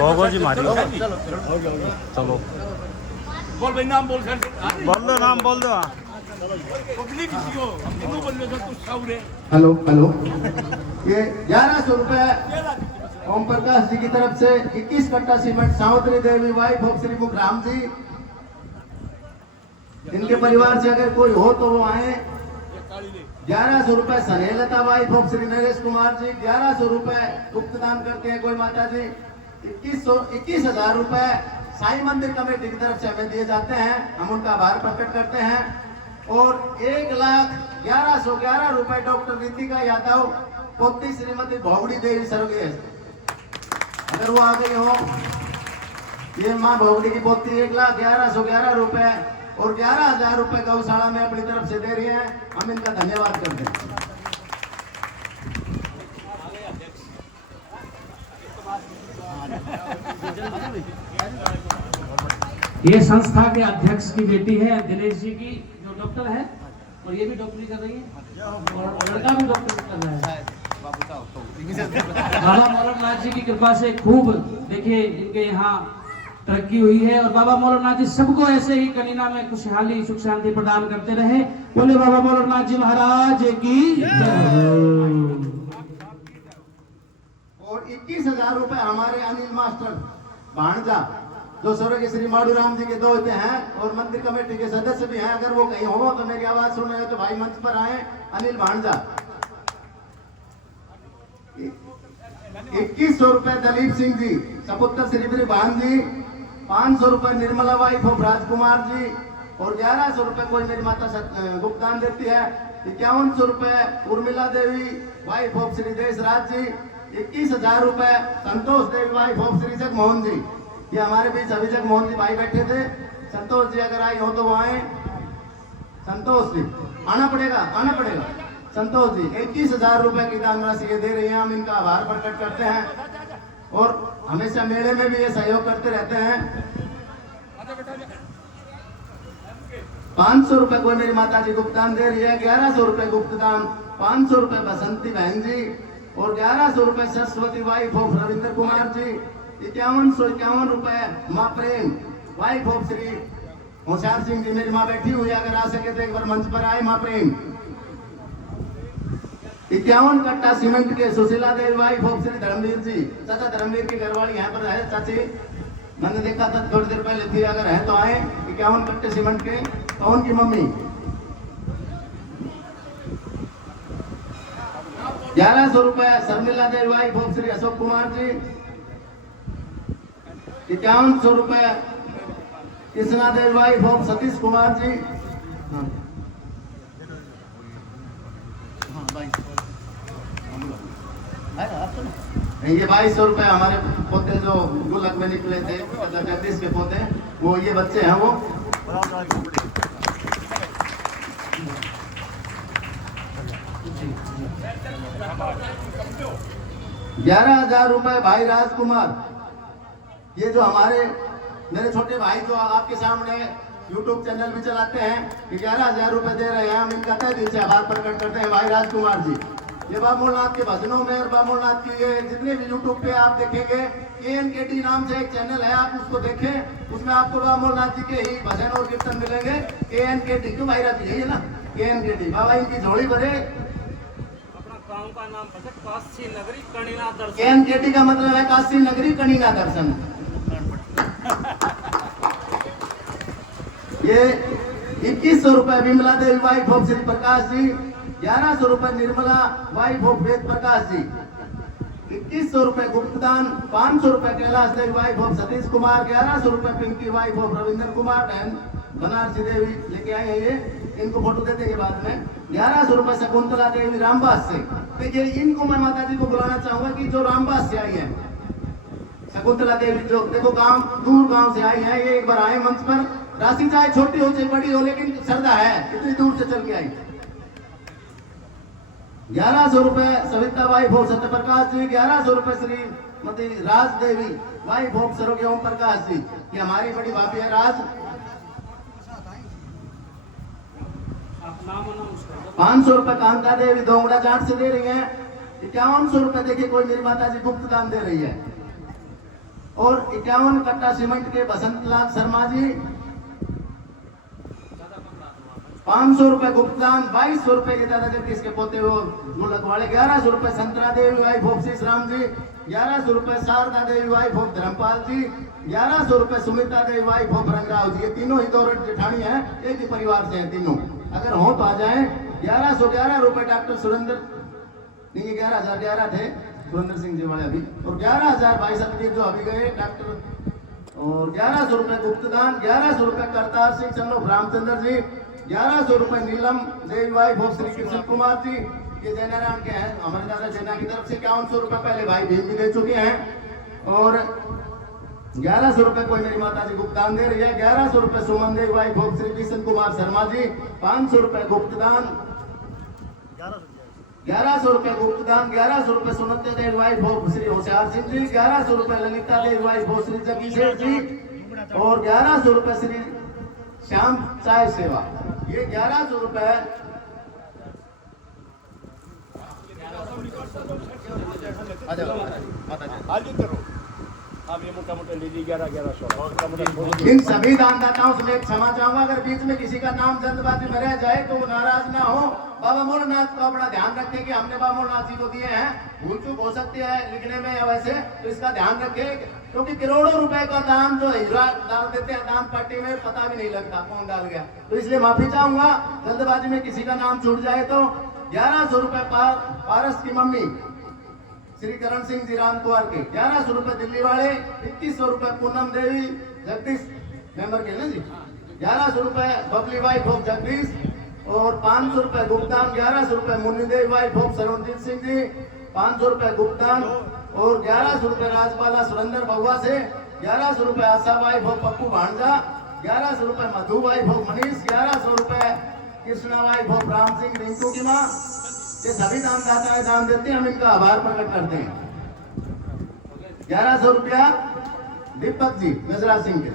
होगा जी मारी चलो बोल भाई नाम बोल सर बोल दो नाम बोल दो पब्लिक किसी को हम कितनों बोल रहे कुछ साउरे हेलो हेलो ये 1100 रुपए ओम प्रकाश जी की तरफ से 21 कट्टा cement Savitri Devi wife of Shri Mukhram ji, इनके परिवार से अगर कोई हो तो वो आए। 1100 रुपए सनेलता वाइफ ऑफ श्री नरेश कुमार जी, 1100 रुपए गुप्तदान करते हैं कोई माता जी। 21,000 रुपए साईं मंदिर कमेटी की तरफ से हमें दिए जाते हैं, हम उनका आभार प्रकट करते हैं। और 1,11,11 रुपए डॉक्टर रितिका यादव पोती श्रीमती भोगड़ी देवी स्वर्गीय, अगर वो आ गई हो, ये माँ भोगड़ी की पोती 1,11,11 रुपए और 11,000 रुपए गौशाला में अपनी तरफ से दे रही है, हम इनका धन्यवाद करते हैं। ये संस्था के अध्यक्ष की बेटी है दिनेश जी की, जो डॉक्टर है, और ये भी डॉक्टरी कर रही है और लड़का भी डॉक्टरी कर रहा है। बाबा मौलानाथ जी की कृपा से खूब देखिए इनके यहाँ तरक्की हुई है और बाबा मौलानाथ जी सबको ऐसे ही कनीना में खुशहाली सुख शांति प्रदान करते रहे। बोले बाबा मौलानाथ जी महाराज की और 21,000 रुपए हमारे अनिल मास्टर भाणजा, जो स्वर्गीय श्री माडूराम जी के दोस्त हैं और मंदिर कमेटी के सदस्य भी हैं, अगर वो कहीं हो तो मेरी आवाज सुन रहे हो तो भाई मंच पर आए। अनिल भाणजा 2100 रुपए दलीप सिंह जी सपुत्र श्री भान जी, 500 रुपए निर्मला वाइफ ऑफ राजकुमार जी और 1100 रुपए कोई मेरी माता भुगतान देती है। 5100 रुपए उर्मिला देवी वाइफ ऑफ श्री देशराज जी, 21,000 रुपए संतोष देवी वाइफ ऑफ श्री जगमोहन जी। ये हमारे बीच अभी जगमोहन जी भाई बैठे थे, संतोष जी अगर आई हो तो वो आए। संतोष जी आना पड़ेगा संतोष जी 21,000 रुपए की दान राशि ये दे रही हैं, हम इनका आभार प्रकट करते हैं और हमेशा मेले में भी ये सहयोग करते रहते हैं। 500 रुपए कोई मेरी माता जी गुप्तदान दे रही है, 1100 रुपए गुप्तदान, 500 रुपए बसंती बहन जी और 1100 रुपए सरस्वती वाइफ ऑफ रविंद्र कुमार जी, 5151 रुपए माँ प्रेम वाइफ ऑफ श्री होशियार सिंह जी, मेरी माँ बैठी हुई है, अगर आ सके तो एक बार मंच पर आए माँ प्रेम। 51 कट्टा सीमेंट के सुशीला देवी वाइफ ऑफ श्री धर्मवीर जी, चाचा धर्मवीर की घरवाली यहाँ पर है चाची, मैंने देखा था थोड़ी देर पहले थी, अगर है तो आए। 51 कट्टे सीमेंट के, कौन की मम्मी 1100 रुपए शर्मिला देवी वाइफ ऑफ श्री अशोक कुमार जी, 5100 रुपए कृष्णा देवी वाइफ ऑफ सतीश कुमार जी, ये 2200 रुपए हमारे पोते जो गुलक में निकले थे जगदीश के पोते, वो ये बच्चे हैं वो। 11,000 रुपए भाई राजकुमार, ये जो हमारे मेरे छोटे भाई जो आपके सामने YouTube चैनल भी चलाते हैं, 11,000 रुपए दे रहे हैं, हम इनका तहे दिल से आभार प्रकट करते हैं भाई राजकुमार जी। ये बाबूलनाथ के भजनों में और बाबूलनाथ की ये जितने भी YouTube पे आप देखेंगे, ANKT नाम से एक चैनल है, आप उसको देखें, उसमें आपको बाबूलनाथ जी के ही भजन और कीर्तन मिलेंगे। ANKT क्यों भाई रात यही है ना, ANKT बाबा इनकी झोली भरे। गांव का नाम काशी नगरी कणिना दर्शन, ANKT का मतलब है काशी नगरी कणिना दर्शन। ये 2100 रुपए विमला देवी वाइफ ऑफ श्री प्रकाश जी, 1100 रुपए निर्मला वाइफ ऑफ वेद प्रकाश जी, 2100 रुपए गुप्तदान, 500 रुपए कैलाश देवी वाइफ ऑफ सतीश कुमार, 1100 रुपए पिंकी वाइफ ऑफ रविंद्र कुमार बहन बनारसी देवी लेके आए हैं, ये इनको फोटो देते के बाद में 1100 रुपए शकुंतला देवी रामबास से। देखिए इनको मैं माता जी को बुलाना चाहूंगा कि जो रामबास से आई है, शकुंतला देवी जो देखो गांव दूर गांव से आई है, ये एक बार आए मंच पर। राशि चाहे छोटी हो चाहे बड़ी हो, लेकिन श्रद्धा है, इतनी दूर से चल के आई। 1100 रुपए सविता वाइफ ऑफ सत्य प्रकाश जी, 1100 रुपए श्रीमती राज देवी वाइफ ऑफ स्वर्गीय ओम प्रकाश जी, ये हमारी बड़ी भाभी है राज। 500 रुपए कांता देवी दोंगड़ा जाट से दे रही हैं, 5100 रुपए देखिए कोई मेरी माता जी गुप्त दान दे रही है। और 51 कट्टा सीमेंट के बसंत लाल शर्मा जी 500 रुपए गुप्त दान। 2200 रुपए के दादा जगदीश के पोते वो मुलक वाले। 1100 रुपए संतरा देवी वाइफ ऑफ शीश राम जी। 1100 रुपए शारदा देवी वाइफ ऑफ धर्मपाल जी। 1100 रुपए सुमिता देवी वाइफ ऑफ रंगराव जी। ये तीनों ही दौरट जेठानी है, एक ही परिवार से हैं तीनों, अगर हो तो आ जाए। 1111 रुपए डॉक्टर सुरेंद्र, नहीं 11,011 थे सुरेंद्र सिंह जी वाले अभी, और 11,000 भाई सतवीर जो अभी गए डॉक्टर। और 1100 रुपए गुप्त दान। 1100 रुपए करतार सिंह सन ऑफ रामचंद्र जी। 1100 रुपए नीलम देवी वाइफ ऑफ श्री कृष्ण कुमार जी, ये जयनारायण के हैं, हमारे दादा जैना की तरफ से 5100 रुपए पहले भाई भीम भी दे चुके हैं। और 1100 रुपए कोई मेरी माता जी गुप्तान दे रही है। 1100 रुपए सुमन देवी वाइफ ऑफ श्री कृष्ण कुमार शर्मा जी। 500 रुपए गुप्तदान। 1100 रुपए गुप्तदान। 1100 रुपए सुनते देवी वाइफ ऑफ श्री होशियार सिंह जी। 1100 रुपए ललिता देवी वाइफ ऑफ श्री जगी सेठ जी। और 1100 रुपए श्री श्याम चाय सेवा। ये 1100 रुपए इन सभी दानदाताओं से मैं क्षमा चाहूंगा अगर बीच में किसी का नाम जल्दबाजी में रह जाए तो वो नाराज ना हो। बाबा मोलनाथ को अपना ध्यान रखें कि हमने बाबा मोलनाथ जी को दिए हैं, भूल चूक हो सकती है लिखने में या वैसे, तो इसका ध्यान रखें क्योंकि करोड़ों रुपए का दान जो हीरा डाल देते हैं दान पट्टी में, पता भी नहीं लगता कौन डाल गया, तो इसलिए माफी चाहूंगा जल्दबाजी में किसी का नाम छूट जाए तो। 1100 रुपए पारस की मम्मी श्री करण सिंह जी राम कुमार के। 1100 रुपए दिल्ली वाले। 2100 रुपए पूनम देवी जगदीश मेंबर के ना जी। 1100 रुपए बबली वाइफ ऑफ जगदीश। और 500 रुपए गुप्तान। 1100 रुपए मुन्नी देवी वाइफ ऑफ सरवणजीत सिंह जी। 500 रुपए गुप्तान। और 1100 रुपए राजपाला सुरेंद्र बहुआ से। 1100 रुपए आशा वाइफ ऑफ पप्पू भांजा। 1100 रुपए मधु वाइफ ऑफ मनीष। 1100 रुपए कृष्णा वाइफ ऑफ राम सिंह रिंकू की माँ। ये सभी दानदाता दान देते हैं, हम इनका आभार प्रकट करते हैं। 1100 रुपया दीपक जी नजरा सिंह के।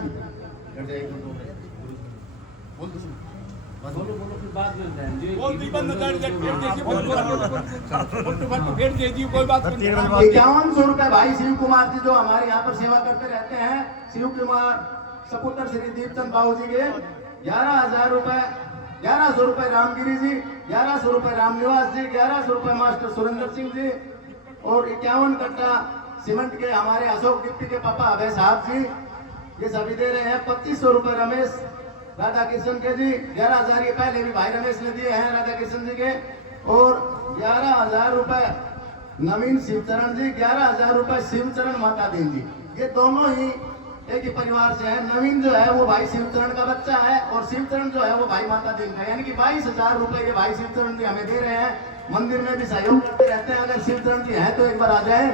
कोई बात नहीं। 5100 रुपए भाई शिव कुमार जी जो हमारे यहाँ पर सेवा करते रहते हैं, शिव कुमार सपुत्र श्री दीपचंद बाबू जी के। 11,000 रुपए। 1100 रुपए रामगिरी जी। 1100 रुपए रामनिवास जी। 1100 रुपए मास्टर सुरेंद्र सिंह जी। और 51 कट्टा सीमेंट के हमारे अशोक गिप्टी के पापा अभय साहब जी, ये सभी दे रहे हैं। 2500 रुपए रमेश राधा कृष्ण के जी। 11,000 ये पहले भी भाई रमेश ने दिए हैं राधा कृष्ण जी के। और 11,000 रुपए नवीन शिवचरण जी। 11,000 रुपए शिवचरण माता दीन जी, ये दोनों ही एक ही परिवार से है। नवीन जो है वो भाई शिवचरण का बच्चा है और शिवचरण जो है वो भाई माता दीन का, यानी कि 22,000 रुपए के भाई शिवचरण जी हमें दे रहे हैं। मंदिर में भी सहयोग करते रहते हैं, अगर शिवचरण जी है तो एक बार आ जाए।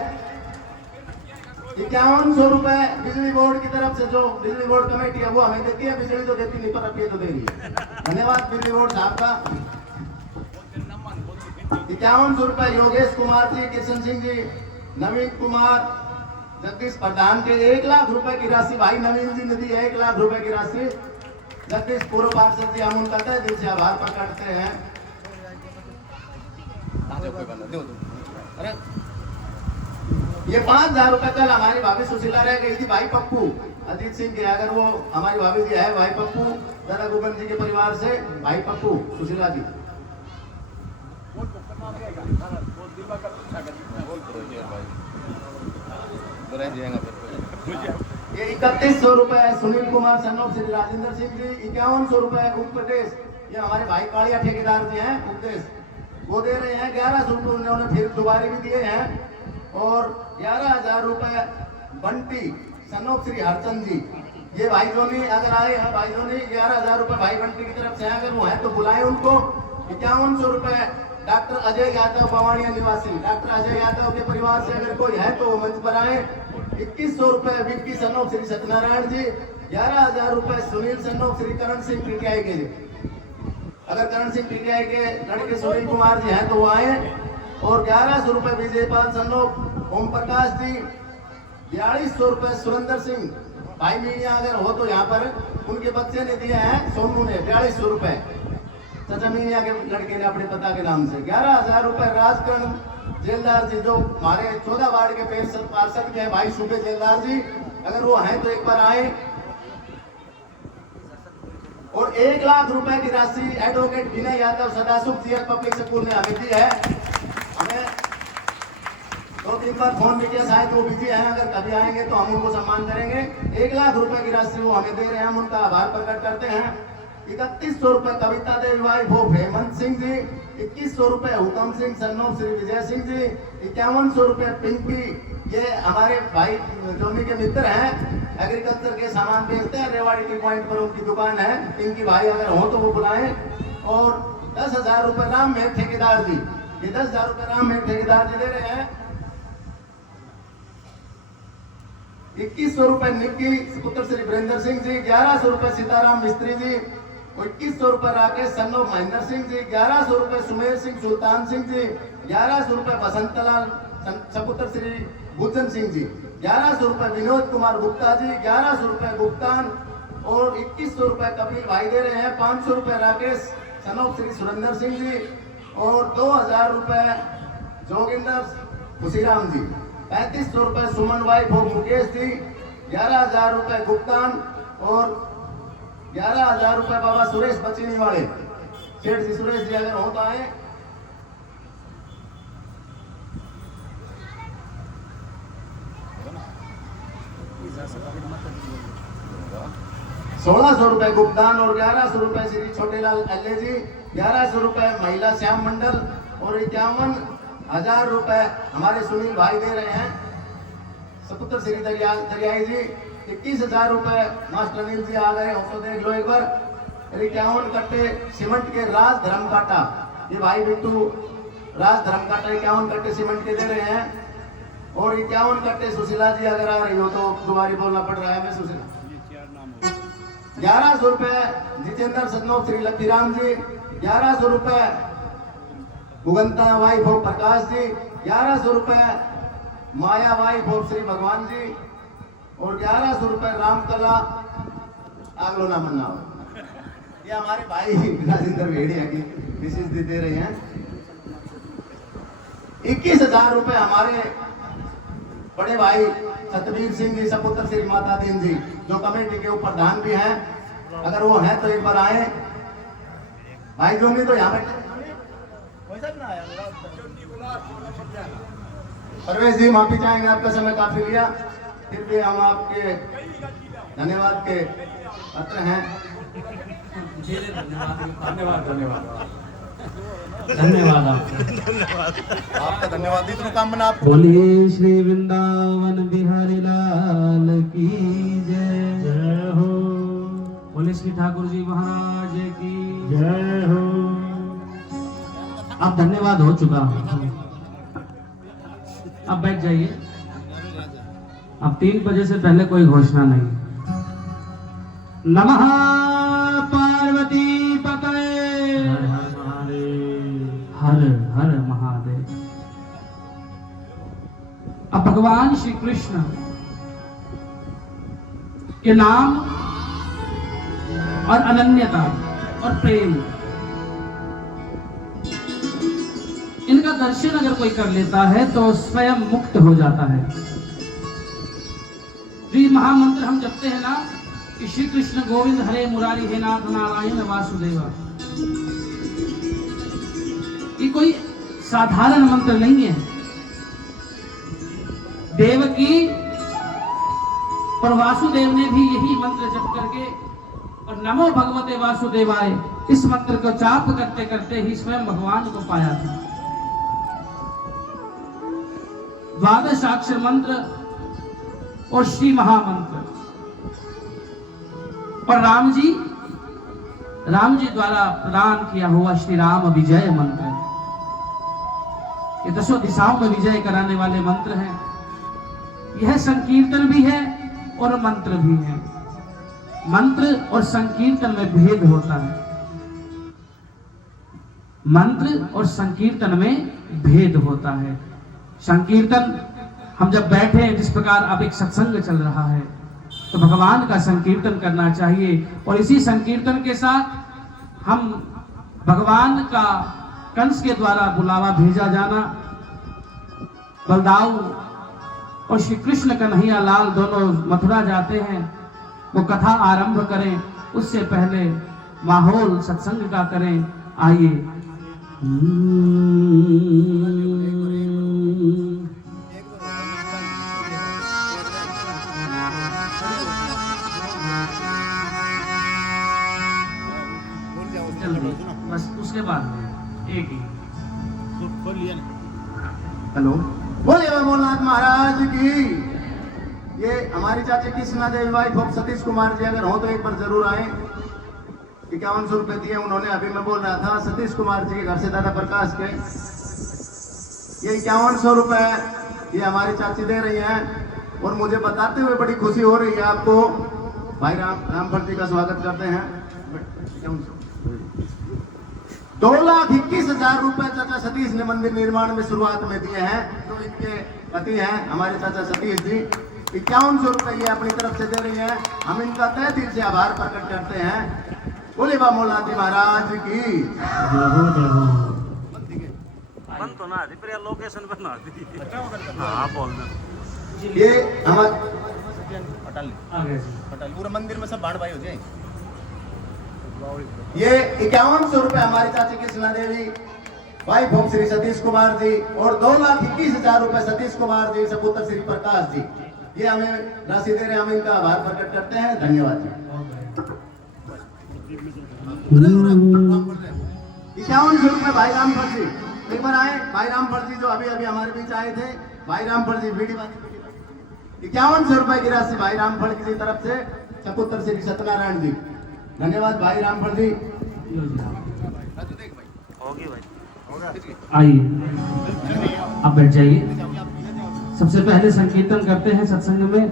5100 रुपए बिजली बोर्ड की तरफ से, जो बिजली बोर्ड कमेटी है वो हमें देती है, बिजली तो देती नहीं पर रुपये तो दे रही है। धन्यवाद बिजली बोर्ड साहब का। 5100 रुपए योगेश कुमार जी, किशन सिंह जी, नवीन कुमार जगदीश प्रधान के। 1 लाख रुपए की राशि भाई नवीन जी ने दी है। 1 लाख रुपए की राशि जगदीश पूर्व पार्षद जी, हम उनका तहे दिल से आभार प्रकट करते हैं। ये 5,000 रुपए कल हमारी भाभी सुशीला रह गई थी भाई पप्पू अजीत सिंह के, अगर वो हमारी भाभी जी है भाई पप्पू दादा गोविंद जी के परिवार से, भाई पप्पू सुशीला जी। ये 3100 रुपए सुनील कुमार सन्नोप श्री राजेंद्र सिंह जी। 5100 रुपए उपदेश, ये हमारे भाई कालिया ठेकेदार जी हैं उपदेश, वो दे रहे हैं। 1100 रुपए उन्होंने फिर दोबारा भी दिए हैं। और 11,000 रुपए बंटी सन्नोप श्री हरचंद जी, ये भाई जोनी अगर आए हैं भाई जोनी। 11,000 रुपए भाई बंटी की तरफ से, अगर वो है तो बुलाएं उनको। 5100 रुपए डॉक्टर अजय यादव बवानिया निवासी, डॉक्टर अजय यादव के परिवार से अगर कोई है तो वो मंच पर आए। 2100 रुपए विक्की सन्नोप श्री सत्यनारायण जी। 11,000 रुपए सुनील सन्नोप श्री करण सिंह पीटीआई के, अगर करण सिंह पीटीआई के लड़के सुनील कुमार जी हैं तो वो आए। और 1100 रुपए विजयपाल सन्नोप ओम प्रकाश जी। 4200 रुपए सुरेंद्र सिंह भाई मीडिया अगर हो तो यहाँ पर, उनके बच्चे ने दिए हैं सोनू ने 4200 रुपए। चचमीनिया के लड़के ने अपने पिता के नाम से 11,000 रुपए राजकर्ण जेलदार जी, जो हमारे 14 वार्ड के पार्षद के हैं भाई सूबे जेलदार जी, अगर वो हैं तो एक बार आए। और 1 लाख रुपए की राशि एडवोकेट विनय यादव सदासुख जी पब्लिक स्कूल ने हमें दी है। हमें 2-3 बार फोन भी किया, शायद वो बिजी हैं, अगर कभी आएंगे तो हम उनको सम्मान करेंगे। 1 लाख रुपए की राशि वो हमें दे रहे हैं, हम उनका आभार प्रकट करते हैं। 3100 रुपए कविता देवी वाइफ ऑफ हेमंत सिंह जी, 2100 रुपए हुकम सिंह सन ऑफ श्री विजय सिंह जी, 5100 रुपए पिंकी, ये हमारे भाई जोनी के मित्र हैं, एग्रीकल्चर के सामान बेचते हैं, रेवाड़ी टी पॉइंट पर उनकी दुकान है। पिंकी भाई अगर हो तो वो बुलाएं। और 10,000 रुपए राम मेघ ठेकेदार जी, ये 10,000 रुपए राम मेघ ठेकेदार जी दे रहे हैं। 2100 रुपए निक्की पुत्र श्री वीरेंद्र सिंह जी, 1100 रुपए सीताराम मिस्त्री जी, 2100 रुपए राकेश सन ऑफ महेंद्र सिंह जी, 1100 रुपए सुमेर सिंह सुल्तान सिंह जी, 1100 रुपए बसंतलाल सपुत्र श्री भूषण सिंह जी, 1100 रुपए विनोद कुमार गुप्ता जी, 1100 रुपए भुगतान और 2100 रुपए कपिल भाई दे रहे हैं। 500 रुपए राकेश सन ऑफ श्री सुरेंद्र सिंह जी और 2000 रुपए जोगिंदर खुशीराम जी, 3500 रुपए सुमन वाइफ ऑफ मुकेश जी, 11,000 रुपए भुगतान और 11,000 रुपए बाबा सुरेश बचीनी वाले सेठ जी, सुरेश जी अगर हो तो आए। ₹1600 रुपए भुगतान और 1100 रुपए श्री छोटेलाल अल्ले जी, 1100 रुपए महिला श्याम मंडल और 51,000 रुपए हमारे सुनील भाई दे रहे हैं। सपुत्र श्री दरियाई जी, 21,000 रुपए मास्टर अनिल जी आ गए, उसको देख लो एक बार। 51 कट्टे सीमेंट के राज धर्मकाटा, ये भाई बिट्टू राज धर्मकाटा 51 कट्टे सीमेंट के दे रहे हैं। और 51 कट्टे सुशीला जी अगर आ रही हो तो दोबारी बोलना पड़ रहा है मैं सुशीला। 1100 रुपए जितेंद्र सदनों श्री लक्ष्मीराम जी, 1100 रुपए भुगंता वाइफ ऑफ प्रकाश जी, 1100 रुपए माया वाइफ ऑफ श्री भगवान जी और 1100 रुपए रामकला आगलो ना मन्ना। ये हमारे भाई राजेंद्र भेड़िया की विशेष दे रहे हैं। 21,000 रुपए हमारे बड़े भाई सतवीर सिंह जी सपुत्र श्री माता दीन जी, जो कमेटी के ऊपर प्रधान भी हैं, अगर वो हैं तो एक बार आए। भाई जो भी तो यहाँ बैठे परवेश जी माफी चाहेंगे, आपका समय काफी लिया, फिर भी हम आपके धन्यवाद के पात्र हैं। धन्यवाद आपका धन्यवाद। इतना काम बना आप बोलिए श्री वृंदावन बिहारी लाल की जय जय हो। बोले श्री ठाकुर जी महाराज की जय हो। अब धन्यवाद हो चुका, अब बैठ जाइए। अब 3 बजे से पहले कोई घोषणा नहीं। नमः पार्वती पतये, हर हर महादेव। अब भगवान श्री कृष्ण के नाम और अनन्यता और प्रेम, इनका दर्शन अगर कोई कर लेता है तो स्वयं मुक्त हो जाता है। प्रिय महामंत्र हम जपते हैं ना कि श्री कृष्ण गोविंद हरे मुरारी हे नाथ नारायण वासुदेवा, ये कोई साधारण मंत्र नहीं है। देवकी और वासुदेव ने भी यही मंत्र जप करके और नमो भगवते वासुदेवाय इस मंत्र को जाप करते करते ही स्वयं भगवान को पाया था। 12 अक्षर मंत्र और श्री महामंत्र और राम जी द्वारा प्रदान किया हुआ श्री राम विजय मंत्र, ये 10 दिशाओं में विजय कराने वाले मंत्र हैं। यह संकीर्तन भी है और मंत्र भी है। मंत्र और संकीर्तन में भेद होता है। मंत्र और संकीर्तन में भेद होता है। संकीर्तन हम जब बैठे हैं, जिस प्रकार अब एक सत्संग चल रहा है, तो भगवान का संकीर्तन करना चाहिए और इसी संकीर्तन के साथ हम भगवान का कंस के द्वारा बुलावा भेजा जाना, बलदाऊ और श्री कृष्ण कन्हैया लाल दोनों मथुरा जाते हैं, वो कथा आरंभ करें उससे पहले माहौल सत्संग का करें। आइए। बस उसके बाद एक ही हेलो, बोले भोलेनाथ महाराज की। ये हमारी चाची कृष्णा देवी वाइफ ऑफ सतीश कुमार जी अगर हो तो एक बार जरूर आए। 5100 रुपए दिए उन्होंने, अभी मैं बोल रहा था सतीश कुमार जी के घर से दादा प्रकाश के। ये 5100 रुपए ये हमारी चाची दे रही हैं और मुझे बताते हुए बड़ी खुशी हो रही है। आपको भाई रामफल जी का स्वागत करते हैं। 2,21,000 रुपए चाचा सतीश ने मंदिर निर्माण में शुरुआत में दिए हैं। तो इनके पति हैं हमारे चाचा सतीश जी। 5100 रुपए ये अपनी तरफ से दे रही है। हम इनका तहे दिल से आभार प्रकट करते हैं। बोले बाबा मोलाती महाराज की। बंद तो ना दी, पर लोकेशन बना दी। हाँ बोल दे। ये हमारे पूरा मंदिर में सब बाढ़ भाई हो जाए। ये 5100 रुपए हमारी चाची कृष्णा देवी वाइफ ऑफ श्री सतीश कुमार जी और 2,21,000 रुपए सतीश कुमार जी सपुत्र श्री प्रकाश जी, ये हमें राशि दे रहे हैं। हम इनका आभार प्रकट करते हैं। धन्यवाद जी। 5100 रुपए भाई रामफल जी, एक बार आए। भाई रामफल जी जो अभी अभी हमारे बीच आए थे, भाई रामफल जी वीडियो 5100 रुपए की राशि भाई रामफल जी की तरफ से सपुत्र श्री सत्यनारायण जी। धन्यवाद भाई रामफल जी। होगी भाई। आइए आप बैठ जाइए। सबसे पहले संकीर्तन करते हैं सत्संग में।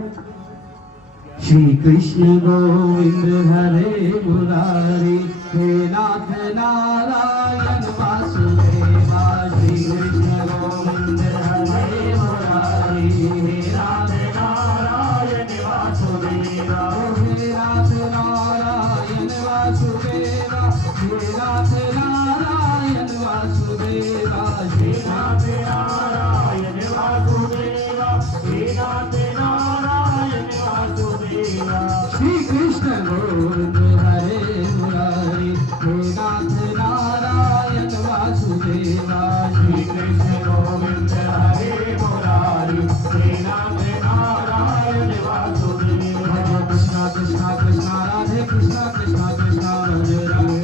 श्री कृष्ण गोविंद हरे मुरारी, हे नाथ नारायण वासुदेवा। श्री कृष्ण गोविंद हरे मुरारी, हे नाथ नारायण वासुदेवा। हे नाथ नारायण वासुदेवा, हे नाथ नारायण वासुदेवा। हे नाथ नारायण वासुदेवा, हे नाथ नारायण वासुदेवा। श्री कृष्ण गोविंद हरे मुरारी, हे नाथ नारायण वासुदेवा। श्री कृष्ण गोविंद हरे मुरारी, हे नाथ नारायण वासुदेवा। कृष्णा कृष्णा कृष्णा राधे कृष्णा कृष्णा कृष्णा राधे राधे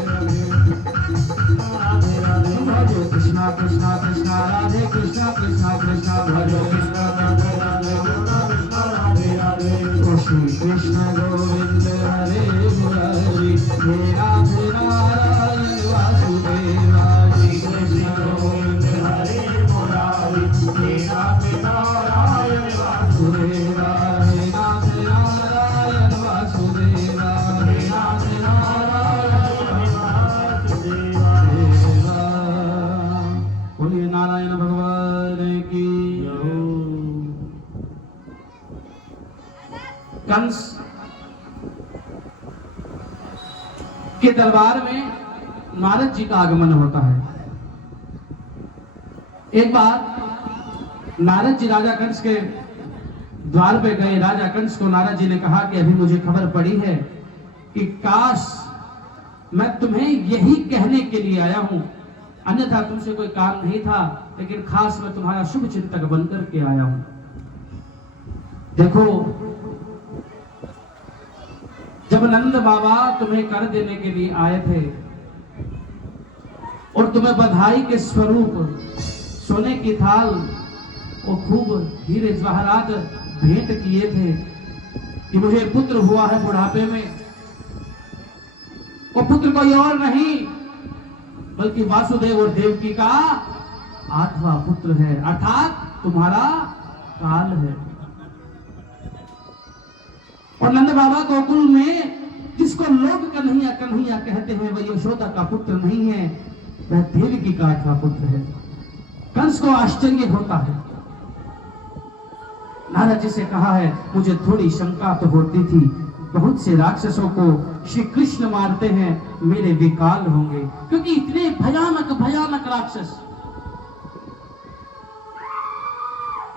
राधे राधे राधे। कृष्णा कृष्णा कृष्णा राधे कृष्णा कृष्णा कृष्णा राधे कृष्णा राधे राधे कृष्णा राधे राधे। श्री कृष्ण गोविंद हरे मुरारी, हे नाथ नारायण वासुदेवा। श्री कृष्ण गोविंद हरे मुरारी, हे नाथ नारायण वासुदेवा। हे नाथ नारायण वासुदेवा, हे नाथ नारायण वासुदेवा। बोलिए नारायण भगवान की। कंस के दरबार में नारद जी का आगमन होता है। एक बार नारद जी राजा कंस के द्वार पे गए। राजा कंस को नारद जी ने कहा कि अभी मुझे खबर पड़ी है कि काश मैं तुम्हें यही कहने के लिए आया हूं, अन्यथा तुमसे कोई काम नहीं था, लेकिन खास मैं तुम्हारा शुभ चिंतक बनकर के आया हूं। देखो, जब नंद बाबा तुम्हें कर देने के लिए आए थे और तुम्हें बधाई के स्वरूप सोने की थाल और खूब हीरे जवाहरात भेंट किए थे कि मुझे पुत्र हुआ है बुढ़ापे में। वो पुत्र कोई और नहीं बल्कि वासुदेव और देवकी का 8वां पुत्र है, अर्थात तुम्हारा काल है। और नंद बाबा गोकुल में जिसको लोग कन्हैया कन्हैया कहते हैं वह यशोदा का पुत्र नहीं है, वह देवकी का 8वां पुत्र है। कंस को आश्चर्य होता है। नारद जी से कहा है, मुझे थोड़ी शंका तो होती थी बहुत से राक्षसों को श्री कृष्ण मारते हैं, मेरे विकाल होंगे, क्योंकि इतने भयानक भयानक राक्षस,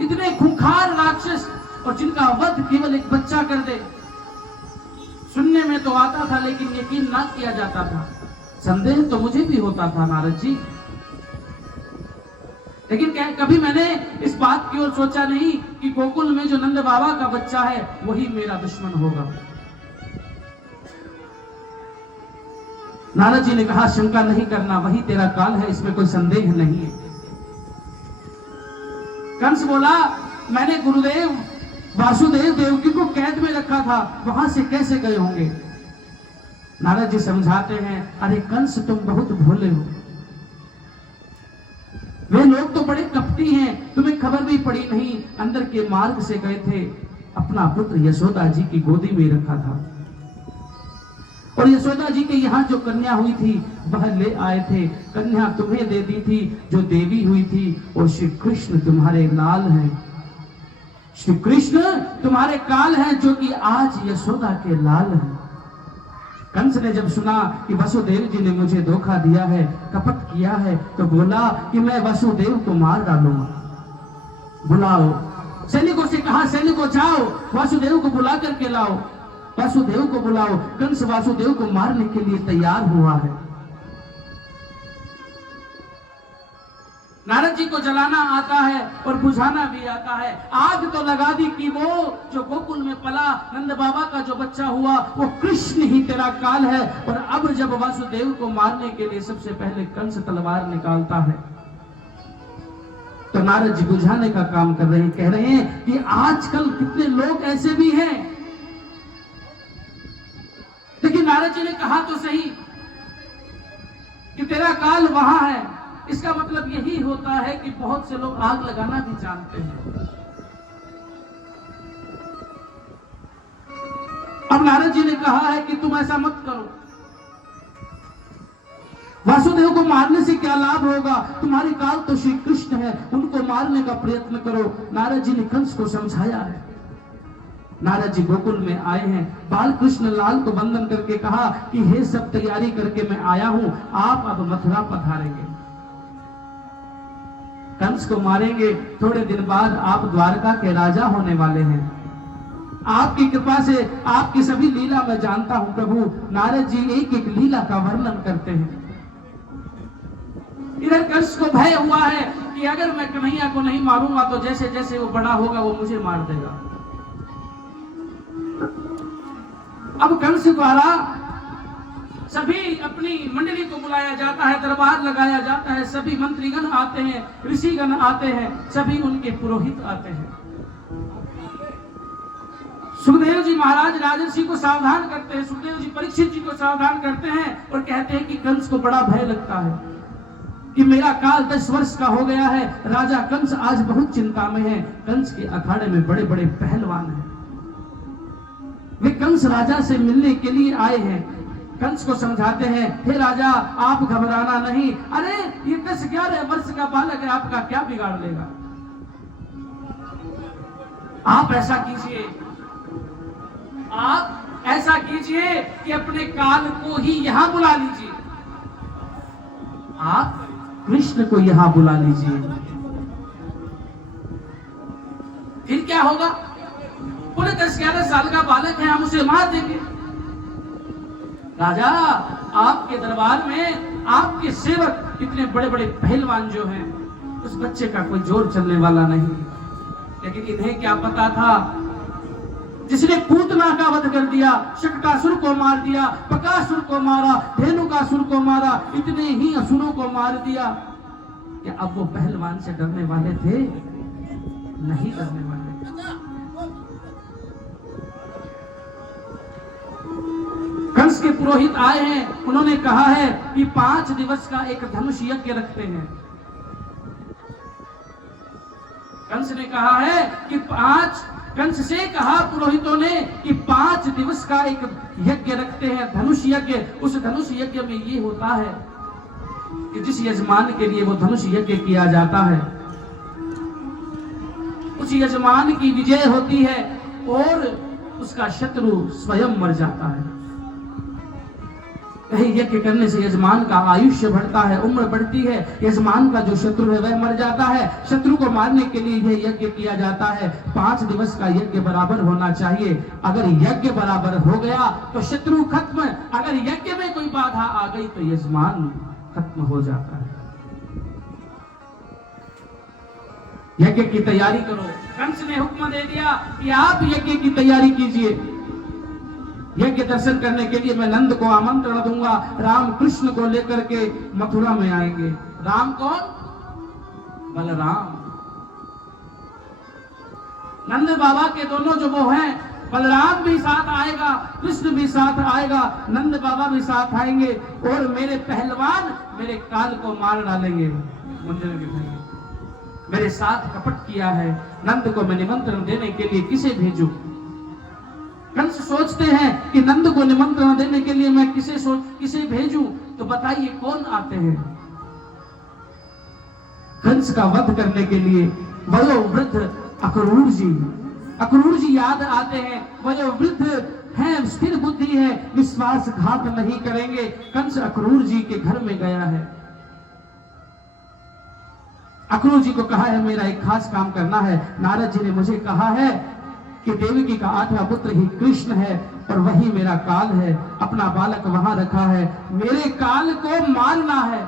इतने खूंखार राक्षस, और जिनका वध केवल एक बच्चा कर दे। सुनने में तो आता था लेकिन यकीन ना किया जाता था। संदेह तो मुझे भी होता था नारद जी, लेकिन कभी मैंने इस बात की ओर सोचा नहीं कि गोकुल में जो नंद बाबा का बच्चा है वही मेरा दुश्मन होगा। नारद जी ने कहा, शंका नहीं करना, वही तेरा काल है, इसमें कोई संदेह नहीं है। कंस बोला, मैंने गुरुदेव वासुदेव देवकी को कैद में रखा था, वहां से कैसे गए होंगे? नारद जी समझाते हैं, अरे कंस तुम बहुत भोले हो, वे लोग तो बड़े कपटी हैं, तुम्हें खबर भी पड़ी नहीं, अंदर के मार्ग से गए थे, अपना पुत्र यशोदा जी की गोदी में रखा था, और यशोदा जी के यहाँ जो कन्या हुई थी वह ले आए थे, कन्या तुम्हें दे दी थी जो देवी हुई थी, और श्री कृष्ण तुम्हारे लाल हैं, श्री कृष्ण तुम्हारे काल हैं, जो कि आज यशोदा के लाल हैं। कंस ने जब सुना कि वसुदेव जी ने मुझे धोखा दिया है, कपट किया है, तो बोला कि मैं वसुदेव को मार डालूंगा। बुलाओ, सैनिकों से कहा, सैनिकों जाओ वासुदेव को बुला करके लाओ, वासुदेव को बुलाओ। कंस वासुदेव को मारने के लिए तैयार हुआ है। नारद जी को जलाना आता है और बुझाना भी आता है। आग तो लगा दी कि वो जो गोकुल में पला नंद बाबा का जो बच्चा हुआ वो कृष्ण ही तेरा काल है। और अब जब वासुदेव को मारने के लिए सबसे पहले कंस तलवार निकालता है तो नारद जी बुझाने का काम कर रहे हैं। कह रहे हैं कि आजकल कितने लोग ऐसे भी हैं, लेकिन नारद जी ने कहा तो सही कि तेरा काल वहां है। इसका मतलब यही होता है कि बहुत से लोग आग लगाना भी जानते हैं। अब नारद जी ने कहा है कि तुम ऐसा मत करो, वासुदेव को मारने से क्या लाभ होगा, तुम्हारी काल तो श्री कृष्ण है, उनको मारने का प्रयत्न करो। नारद जी ने कंस को समझाया है। नारद जी गोकुल में आए हैं, बाल कृष्ण लाल को वंदन करके कहा कि हे सब तैयारी करके मैं आया हूं, आप अब मथुरा पधारेंगे, कंस को मारेंगे, थोड़े दिन बाद आप द्वारका के राजा होने वाले हैं। आपकी कृपा से आपकी सभी लीला मैं जानता हूं प्रभु। नारद जी एक एक लीला का वर्णन करते हैं। इधर कंस को भय हुआ है कि अगर मैं कन्हैया को नहीं मारूंगा तो जैसे जैसे वो बड़ा होगा वो मुझे मार देगा। अब कंस द्वारा सभी अपनी मंडली को बुलाया जाता है, दरबार लगाया जाता है, सभी मंत्रीगण आते हैं, ऋषिगण आते हैं, सभी उनके पुरोहित आते हैं। सुखदेव जी महाराज राजर्षि को सावधान करते हैं, सुखदेव जी परीक्षित जी को सावधान करते हैं और कहते हैं कि कंस को बड़ा भय लगता है कि मेरा काल 10 वर्ष का हो गया है। राजा कंस आज बहुत चिंता में है। कंस के अखाड़े में बड़े बड़े पहलवान हैं, वे कंस राजा से मिलने के लिए आए हैं। कंस को समझाते हैं, हे राजा आप घबराना नहीं, अरे ये 10-11 वर्ष का बालक है, आपका क्या बिगाड़ लेगा। आप ऐसा कीजिए, आप ऐसा कीजिए कि अपने काल को ही यहां बुला लीजिए, आप कृष्ण को यहां बुला लीजिए, फिर क्या होगा। पूरे 10-11 साल का बालक है, हम उसे मार देंगे। राजा आपके दरबार में आपके सेवक इतने बड़े बड़े पहलवान जो हैं, उस बच्चे का कोई जोर चलने वाला नहीं। लेकिन इन्हें क्या पता था, जिसने पूतना का वध कर दिया, शक्टासुर को मार दिया, बकासुर को मारा, धेनुकासुर को मारा, इतने ही असुरों को मार दिया, क्या अब वो पहलवान से डरने वाले थे? नहीं डरने वाले। कंस के पुरोहित आए हैं, उन्होंने कहा है कि 5 दिवस का एक धनुष यज्ञ रखते हैं। कंस ने कहा है कि कंस से कहा पुरोहितों ने कि 5 दिवस का एक यज्ञ रखते हैं, धनुष यज्ञ। उस धनुष यज्ञ में ये होता है कि जिस यजमान के लिए वो धनुष यज्ञ किया जाता है, उस यजमान की विजय होती है और उसका शत्रु स्वयं मर जाता है। कहीं यज्ञ करने से यजमान का आयुष्य बढ़ता है, उम्र बढ़ती है, यजमान का जो शत्रु है वह मर जाता है। शत्रु को मारने के लिए यह यज्ञ किया जाता है। 5 दिवस का यज्ञ बराबर होना चाहिए। अगर यज्ञ बराबर हो गया तो शत्रु खत्म, अगर यज्ञ में कोई बाधा आ गई तो यजमान खत्म हो जाता है। यज्ञ की तैयारी करो। कंस ने हुक्म दे दिया कि आप यज्ञ की तैयारी कीजिए। यज्ञ दर्शन करने के लिए मैं नंद को आमंत्रण दूंगा। राम कृष्ण को लेकर के मथुरा में आएंगे। राम कौन? बलराम। नंद बाबा के दोनों जो वो हैं, बलराम भी साथ आएगा, कृष्ण भी साथ आएगा, नंद बाबा भी साथ आएंगे और मेरे पहलवान मेरे काल को मार डालेंगे। मंदिर में दिखाएंगे मेरे साथ कपट किया है। नंद को मैं निमंत्रण देने के लिए किसे भेजूं? कंस सोचते हैं कि नंद को निमंत्रण देने के लिए मैं किसे भेजूं? तो बताइए कौन आते हैं? कंस का वध करने के लिए वयोवृद्ध अक्रूर जी याद आते हैं। वयोवृद्ध हैं, स्थिर बुद्धि है, विश्वासघात नहीं करेंगे। कंस अक्रूर जी के घर में गया है। अक्रूर जी को कहा है मेरा एक खास काम करना है। नारद जी ने मुझे कहा है कि देवकी का 8वां पुत्र ही कृष्ण है और वही मेरा काल है। अपना बालक वहां रखा है, मेरे काल को मारना है।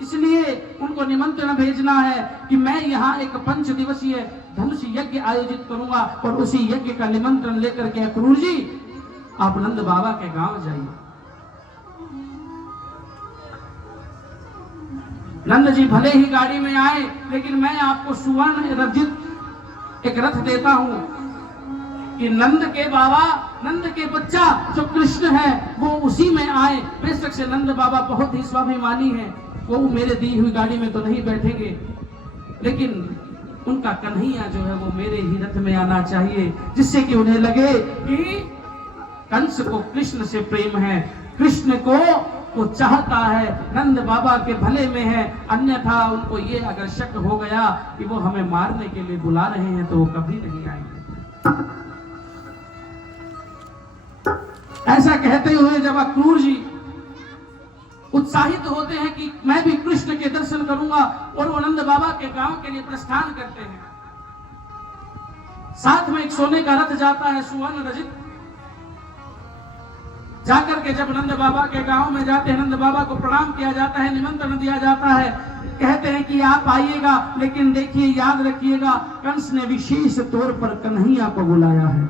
इसलिए उनको निमंत्रण भेजना है कि मैं यहाँ एक 5 दिवसीय धनुष यज्ञ आयोजित करूंगा और उसी यज्ञ का निमंत्रण लेकर के अक्रूर जी आप नंद बाबा के गांव जाइए। नंद जी भले ही गाड़ी में आए, लेकिन मैं आपको सुवर्ण रचित एक रथ देता हूं कि नंद के बाबा, नंद के बच्चा जो कृष्ण है वो उसी में आए। बेशक से नंद बाबा बहुत ही स्वाभिमानी है, वो मेरे दी हुई गाड़ी में तो नहीं बैठेंगे, लेकिन उनका कन्हैया जो है वो मेरे ही रथ में आना चाहिए, जिससे कि उन्हें लगे कि कंस को कृष्ण से प्रेम है, कृष्ण को वो चाहता है, नंद बाबा के भले में है। अन्यथा उनको ये अगर शक हो गया कि वो हमें मारने के लिए बुला रहे हैं तो वो कभी नहीं आएंगे। ऐसा कहते हुए जब अक्रूर जी उत्साहित होते हैं कि मैं भी कृष्ण के दर्शन करूंगा और वो नंद बाबा के गांव के लिए प्रस्थान करते हैं। साथ में एक सोने का रथ जाता है, सुवर्ण रचित। जाकर के जब नंद बाबा के गांव में जाते हैं, नंद बाबा को प्रणाम किया जाता है, निमंत्रण दिया जाता है, कहते हैं कि आप आइएगा, लेकिन देखिए याद रखिएगा कंस ने विशेष तौर पर कन्हैया को बुलाया है।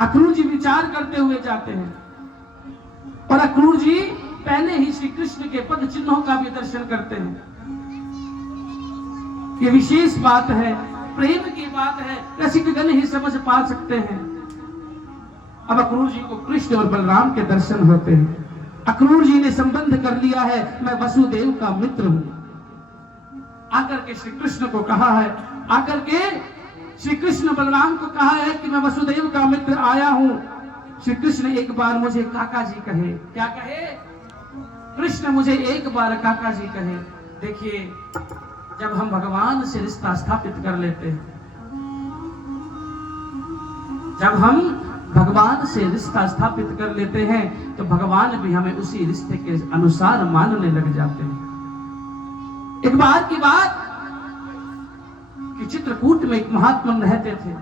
अक्रूर जी विचार करते हुए जाते हैं और अक्रूर जी पहले ही श्री कृष्ण के पद चिन्हों का भी दर्शन करते हैं। ये विशेष बात है, प्रेम की बात है, रसिकगण ही समझ पा सकते हैं। अब अक्रूर जी को कृष्ण और बलराम के दर्शन होते हैं। अक्रूर जी ने संबंध कर लिया है, मैं वसुदेव का मित्र हूं। आकर के श्री कृष्ण को कहा है, आकर के श्री कृष्ण बलराम को कहा है कि मैं वसुदेव का मित्र आया हूं। श्री कृष्ण एक बार मुझे काका जी कहे। क्या कहे? कृष्ण मुझे एक बार काका जी कहे। देखिए, जब हम भगवान से रिश्ता स्थापित कर लेते हैं, जब हम भगवान से रिश्ता स्थापित कर लेते हैं तो भगवान भी हमें उसी रिश्ते के अनुसार मानने लग जाते हैं। एक बार की बात कि चित्रकूट में एक महात्मा रहते थे।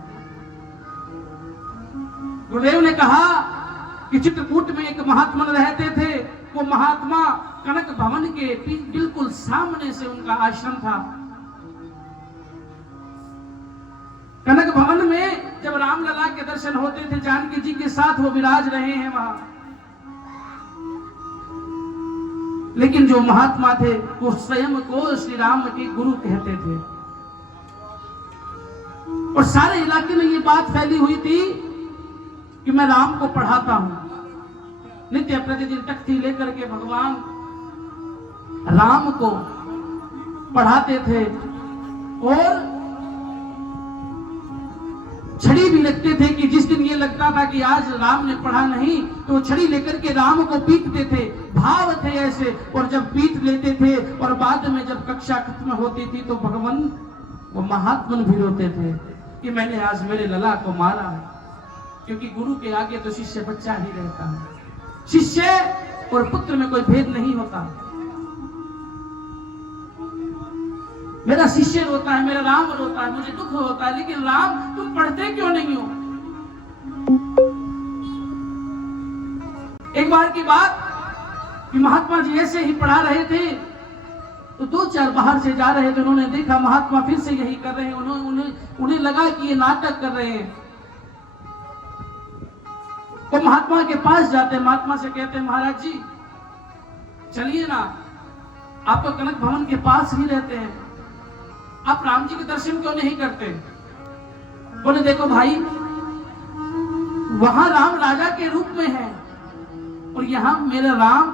गुरुदेव ने कहा कि चित्रकूट में एक महात्मा रहते थे। वो महात्मा कनक भवन के बिल्कुल सामने से उनका आश्रम था। कनक भवन में जब रामलला के दर्शन होते थे, जानकी जी के साथ वो विराज रहे हैं वहां। लेकिन जो महात्मा थे वो स्वयं को श्री राम के गुरु कहते थे और सारे इलाके में ये बात फैली हुई थी कि मैं राम को पढ़ाता हूं। नित्य प्रतिदिन तख्ती लेकर के भगवान राम को पढ़ाते थे और छड़ी भी लगते थे कि जिस दिन ये लगता था कि आज राम ने पढ़ा नहीं तो छड़ी लेकर के राम को पीटते थे। भाव थे ऐसे। और जब पीट लेते थे और बाद में जब कक्षा खत्म होती थी तो भगवान वो महात्मा भी रोते थे कि मैंने आज मेरे लला को मारा, क्योंकि गुरु के आगे तो शिष्य बच्चा ही रहता है। शिष्य और पुत्र में कोई भेद नहीं होता। मेरा शिष्य रोता है, मेरा राम रोता है, मुझे दुख होता है, लेकिन राम तुम पढ़ते क्यों नहीं हो? एक बार की बात कि महात्मा जी ऐसे ही पढ़ा रहे थे तो 2-4 बाहर से जा रहे थे, उन्होंने देखा महात्मा फिर से यही कर रहे हैं। उन्हें लगा कि ये नाटक कर रहे हैं। तो महात्मा के पास जाते, महात्मा से कहते हैं महाराज जी चलिए ना, आप तो कनक भवन के पास ही रहते हैं, आप राम जी के दर्शन क्यों नहीं करते? बोले देखो भाई, वहां राम राजा के रूप में है और यहां मेरा राम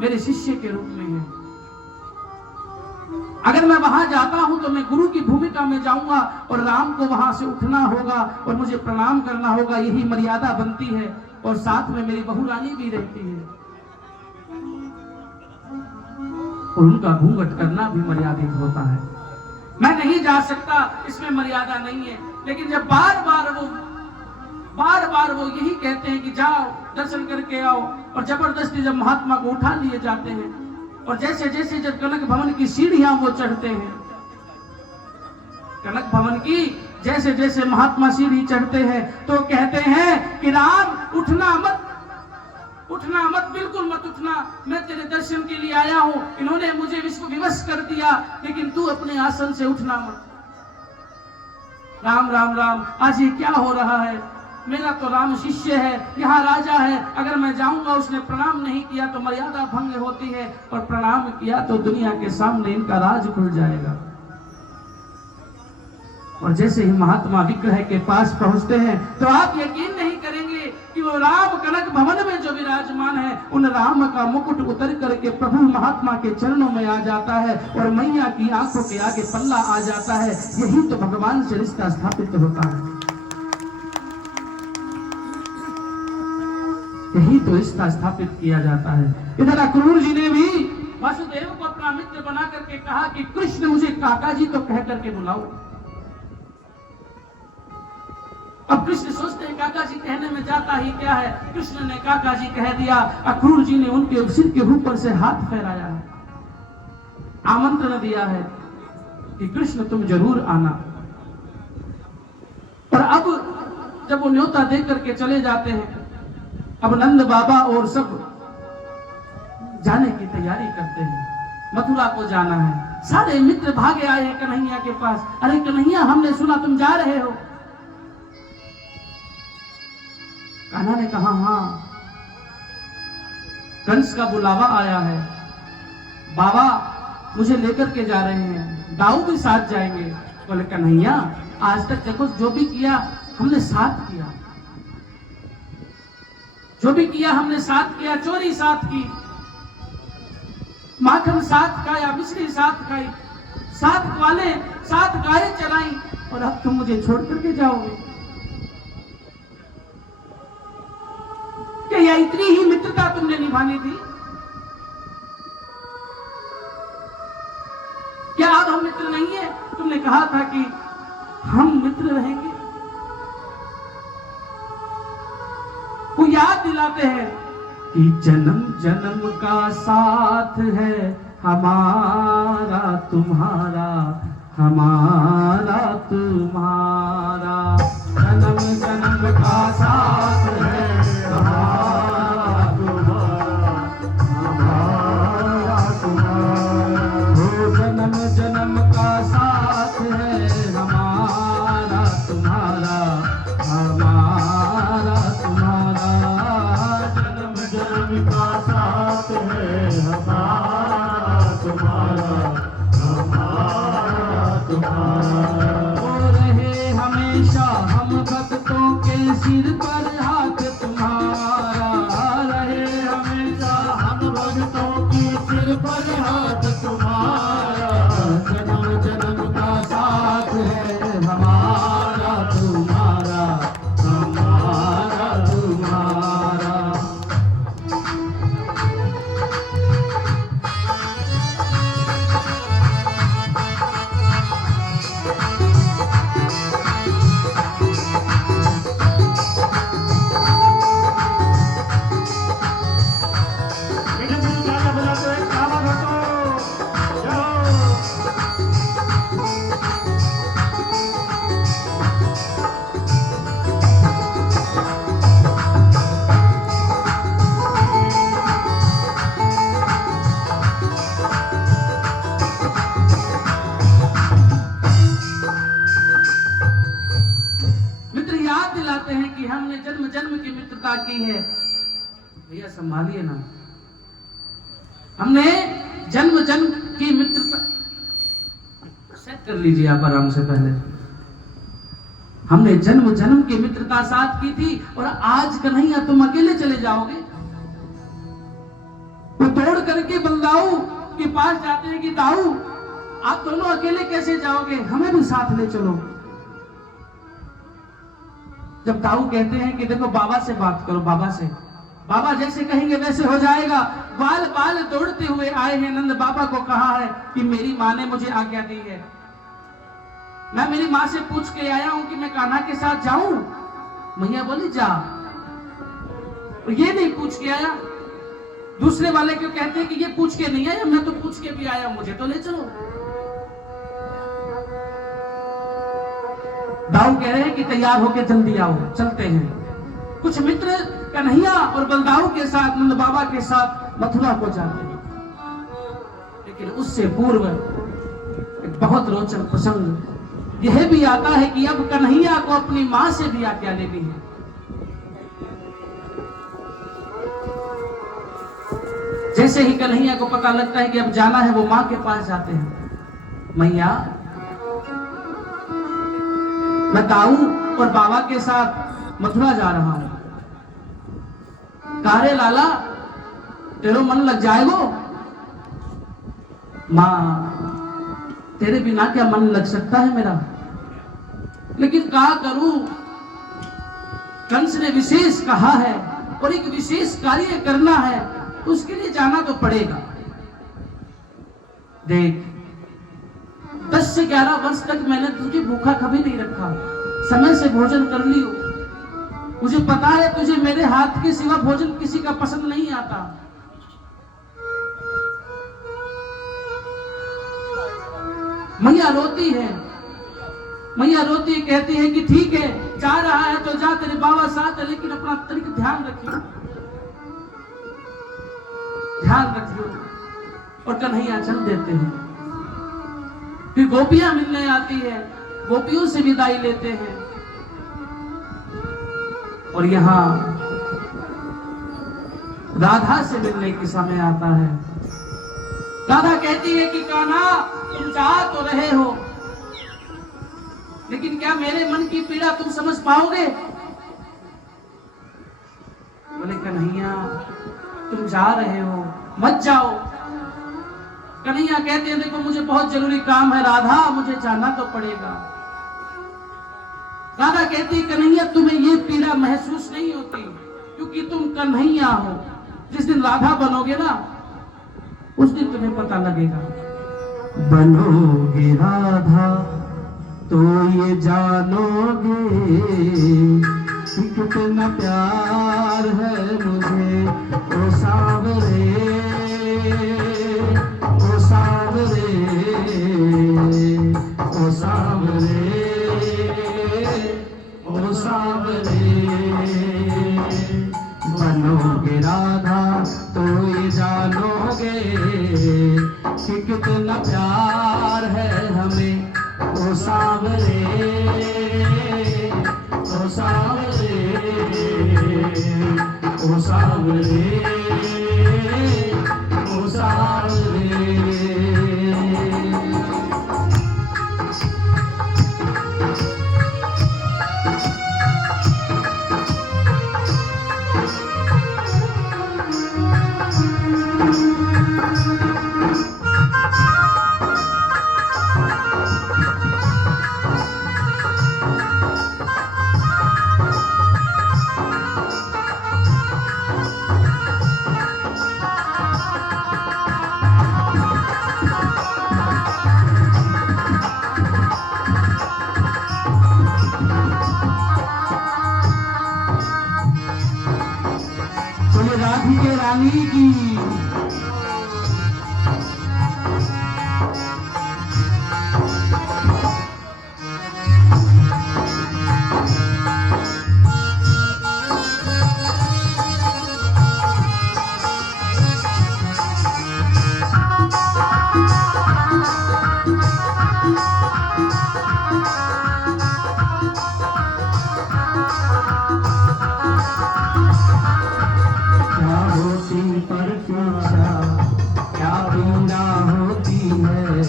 मेरे शिष्य के रूप में है। अगर मैं वहां जाता हूं तो मैं गुरु की भूमिका में जाऊंगा और राम को वहां से उठना होगा और मुझे प्रणाम करना होगा, यही मर्यादा बनती है। और साथ में मेरी बहू रानी भी रहती है और उनका घूंघट करना भी मर्यादित होता है। मैं नहीं जा सकता, इसमें मर्यादा नहीं है। लेकिन जब बार बार वो यही कहते हैं कि जाओ दर्शन करके आओ, और जबरदस्ती जब महात्मा को उठा लिए जाते हैं और जैसे जैसे जब कनक भवन की सीढ़ियां वो चढ़ते हैं, कनक भवन की जैसे जैसे महात्मा सीढ़ी चढ़ते हैं तो कहते हैं कि राम उठना मत, बिल्कुल मत उठना, मैं तेरे दर्शन के लिए आया हूं। इन्होंने मुझे विश्व विवश कर दिया, लेकिन तू अपने आसन से उठना मत। राम राम राम, आज ये क्या हो रहा है? मेरा तो राम शिष्य है, यहाँ राजा है, अगर मैं जाऊंगा उसने प्रणाम नहीं किया तो मर्यादा भंग होती है, और प्रणाम किया तो दुनिया के सामने इनका राज खुल जाएगा। और जैसे ही महात्मा विग्रह के पास पहुंचते हैं तो आप यकीन नहीं करेंगे कि वो राम कनक भवन में जो विराजमान है, उन राम का मुकुट उतर करके प्रभु महात्मा के चरणों में आ जाता है और मैया की आंखों के आगे पल्ला आ जाता है। यही तो भगवान से रिश्ता स्थापित होता है, यही तो रिश्ता स्थापित किया जाता है। इधर अक्रूर जी ने भी वासुदेव को अपना मित्र बना करके कहा कि कृष्ण मुझे काका जी तो कह करके बुलाओ। अब कृष्ण सोचते हैं काका जी कहने में जाता ही क्या है, कृष्ण ने काका जी कह दिया। अक्रूर जी ने उनके सिर के ऊपर से हाथ फहराया है, आमंत्रण दिया है कि कृष्ण तुम जरूर आना। और अब जब वो न्योता दे करके चले जाते हैं, अब नंद बाबा और सब जाने की तैयारी करते हैं, मथुरा को जाना है। सारे मित्र भागे आए हैं कन्हैया के पास। अरे कन्हैया, हमने सुना तुम जा रहे हो। कान्हा ने कहा हाँ, कंस का बुलावा आया है, बाबा मुझे लेकर के जा रहे हैं, दाऊ भी साथ जाएंगे। बोले कन्हैया, आज तक देखो जो भी किया हमने साथ किया, जो भी किया हमने साथ किया, चोरी साथ की, माखन साथ खाया, मिश्री साथ खाई, साथ वाले साथ गाय चलाई, और अब तुम मुझे छोड़ करके जाओगे? क्या इतनी ही मित्रता तुमने निभानी थी? क्या अब हम मित्र नहीं है? तुमने कहा था कि हम मित्र रहेंगे। वो याद दिलाते हैं कि जन्म जन्म का साथ है हमारा तुम्हारा, हमारा तुम्हारा, जन्म जन्म का साथ है हमारा तुम्हारा, हमारा तुम्हारा, हो जन्म जन्म का साथ है हमारा तुम्हारा, हमारा तुम्हारा, जन्म जन्म का साथ है हमारा तुम्हारा, हमारा तुम्हारा, हो रहे हमेशा हम भक्तों के सिर पर हाथ तुम्हारा, रहे हमेशा हम भक्तों के सिर पर हाथ तुम्हारा, जन्म जन्म का साथ है हमारा तुम्हारा, हमारा तुम्हारा। की है। भैया संभालिए ना, हमने जन्म जन्म की मित्रता, सेट कर लीजिए आप आराम से। पहले हमने जन्म जन्म की मित्रता साथ की थी और आज कन्हैया तुम अकेले चले जाओगे? वो तोड़ करके बलदाऊ के पास जाते हैं कि दाऊ आप दोनों अकेले कैसे जाओगे, हमें भी साथ ले चलो। जब दाऊ कहते हैं कि देखो बाबा से बात करो, बाबा से, बाबा जैसे कहेंगे वैसे हो जाएगा। बाल बाल दौड़ते हुए आए हैं, नंद बाबा को कहा है कि मेरी माँ ने मुझे आज्ञा दी है, मैं मेरी माँ से पूछ के आया हूं कि मैं कान्हा के साथ जाऊं। मैया बोली जा, और ये नहीं पूछ के आया। दूसरे वाले क्यों कहते हैं कि ये पूछ के नहीं आया, मैं तो पूछ के भी आया, मुझे तो ले चलो। दाऊ कह रहे हैं कि तैयार होके जल्दी आओ, चलते हैं। कुछ मित्र कन्हैया और बलदाऊ के साथ नंद बाबा के साथ मथुरा को जाते हैं, लेकिन उससे पूर्व एक बहुत रोचक प्रसंग यह भी आता है कि अब कन्हैया को अपनी मां से भी आज्ञा लेनी है। जैसे ही कन्हैया को पता लगता है कि अब जाना है, वो मां के पास जाते हैं। मैया, मैं दाऊ और बाबा के साथ मथुरा जा रहा हूं, कारे लाला तेरो मन लग जाएगो? मां, तेरे बिना क्या मन लग सकता है मेरा, लेकिन क्या करूं, कंस ने विशेष कहा है और एक विशेष कार्य करना है, तो उसके लिए जाना तो पड़ेगा। देख, 10 से 11 वर्ष तक मैंने तुझे भूखा कभी नहीं रखा, समय से भोजन कर लियो। मुझे पता है तुझे मेरे हाथ के सिवा भोजन किसी का पसंद नहीं आता। मैया रोती है, मैया रोती है, कहती है कि ठीक है, जा रहा है तो जा, तेरे बाबा साथ है, लेकिन अपना तनिक ध्यान रखियो, ध्यान रखियो। और कन्हैया चल देते हैं। फिर गोपियां मिलने आती है, गोपियों से विदाई लेते हैं। और यहां राधा से मिलने के समय आता है। राधा कहती है कि कान्हा, तुम जा तो रहे हो, लेकिन क्या मेरे मन की पीड़ा तुम समझ पाओगे? बोले कन्हैया, तुम जा रहे हो, मत जाओ। कन्हैया कहते हैं देखो मुझे बहुत जरूरी काम है राधा, मुझे जाना तो पड़ेगा। राधा कहती कन्हैया, तुम्हें ये पीड़ा महसूस नहीं होती क्योंकि तुम कन्हैया हो। जिस दिन राधा बनोगे ना, उस दिन तुम्हें पता लगेगा। बनोगे राधा तो ये जानोगे कि कितना प्यार है मुझे। ओ सांवरे, ओ सांवरे, ओ सांवरे, ओ सांवरे। बनोगे राधा तो ये जानोगे कि कितना प्यार है हमें। ओ सांवरे, ओ सांवरे, ओ सांवरे, ओ सांवरे।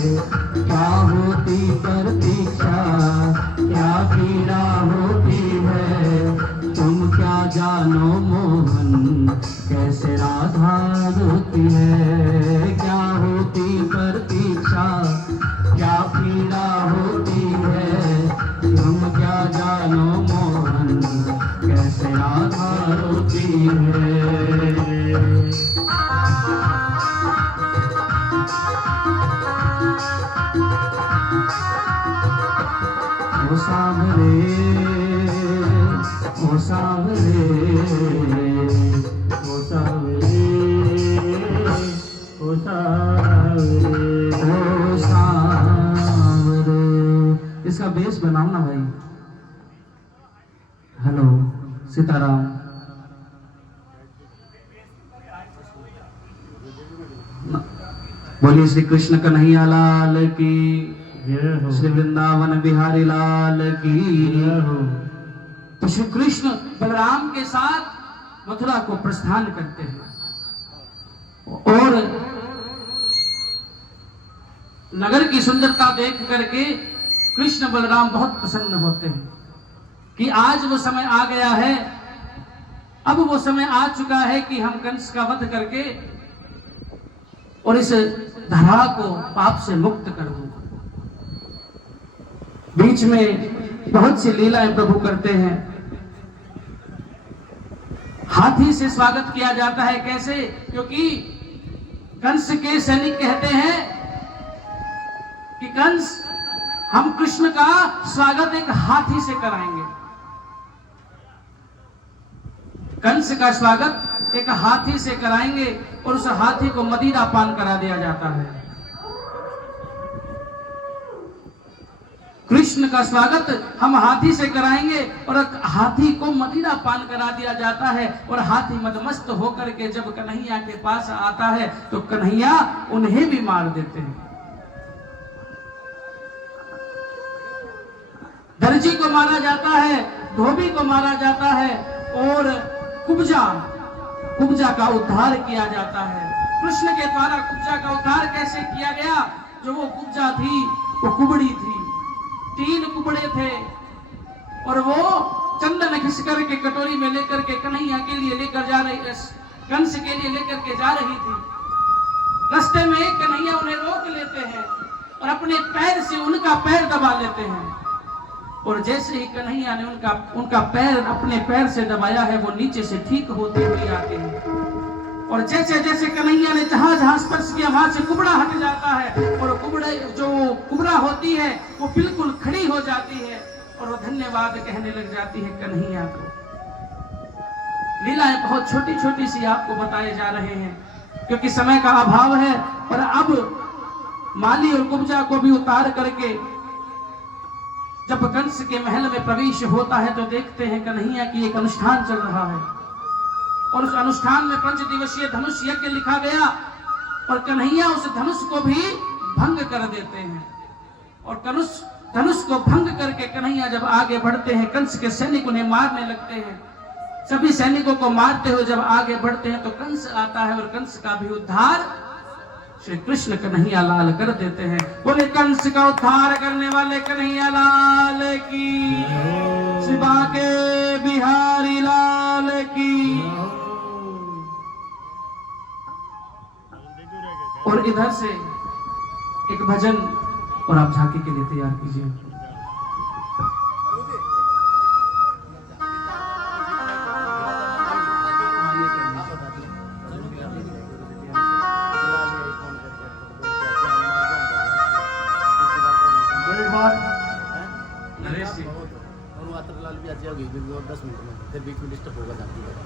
क्या होती प्रतीक्षा, क्या पीड़ा होती है, तुम क्या जानो मोहन कैसे राधा रोती है। क्या होती प्रतीक्षा, क्या पीड़ा होती है, तुम क्या जानो मोहन कैसे राधा रोती है। ओ सांवरे, ओ सांवरे, ओ सांवरे, ओ सांवरे, ओ सांवरे। इसका बेस बनाओ ना भाई। हेलो सीताराम। बोलिए श्री कृष्ण कन्हैया लाल की, श्री वृंदावन बिहारी लाल की। तो श्री कृष्ण बलराम के साथ मथुरा को प्रस्थान करते हैं और नगर की सुंदरता देख करके कृष्ण बलराम बहुत प्रसन्न होते हैं कि आज वो समय आ गया है, अब वो समय आ चुका है कि हम कंस का वध करके और इस धरा को पाप से मुक्त कर दूं। बीच में बहुत सी लीलाएं प्रभु करते हैं। हाथी से स्वागत किया जाता है। कैसे? क्योंकि कंस के सैनिक कहते हैं कि कंस, हम कृष्ण का स्वागत एक हाथी से कराएंगे। कंस का स्वागत एक हाथी से कराएंगे और उस हाथी को मदिरा पान करा दिया जाता है। कृष्ण का स्वागत हम हाथी से कराएंगे और हाथी को मदिरा पान करा दिया जाता है और हाथी मदमस्त होकर के जब कन्हैया के पास आता है तो कन्हैया उन्हें भी मार देते हैं। दर्जी को मारा जाता है, धोबी को मारा जाता है और कुब्जा का उद्धार किया जाता है। कृष्ण के द्वारा कुब्जा का उद्धार कैसे किया गया? जो वो कुब्जा थी वो कुबड़ी थी, 3 कुबड़े थे और वो चंदन घिस करके कटोरी में लेकर के कन्हैया के लिए लेकर जा रही, कंस के लिए लेकर के जा रही थी। रास्ते में कन्हैया उन्हें रोक लेते हैं और अपने पैर से उनका पैर दबा लेते हैं और जैसे ही कन्हैया ने उनका पैर अपने पैर से दबाया है वो नीचे से ठीक होते हुए आते हैं और जैसे जैसे कन्हैया ने जहां स्पर्श किया वहां से कुबड़ा हट जाता है और कुबड़ा होती है वो बिल्कुल खड़ी हो जाती है और वो धन्यवाद कहने लग जाती है कन्हैया को। लीलाएं बहुत छोटी छोटी सी आपको बताए जा रहे हैं क्योंकि समय का अभाव है। और अब माली और कुब्जा को भी उतार करके जब कंस के महल में प्रवेश होता है तो देखते हैं कन्हैया की एक अनुष्ठान चल रहा है और उस अनुष्ठान में 5 दिवसीय धनुष यज्ञ लिखा गया और कन्हैया उस धनुष को भी भंग कर देते हैं और धनुष को भंग करके कन्हैया जब आगे बढ़ते हैं कंस के सैनिक उन्हें मारने लगते हैं। सभी सैनिकों को मारते हुए जब आगे बढ़ते हैं तो कंस आता है और कंस का भी उद्धार श्री कृष्ण कन्हैया लाल कर देते हैं। बोले कंस का उद्धार करने वाले कन्हैया लाल की, श्री बांके बिहारी लाल की। और इधर से एक भजन और आप झांकी के लिए तैयार कीजिए।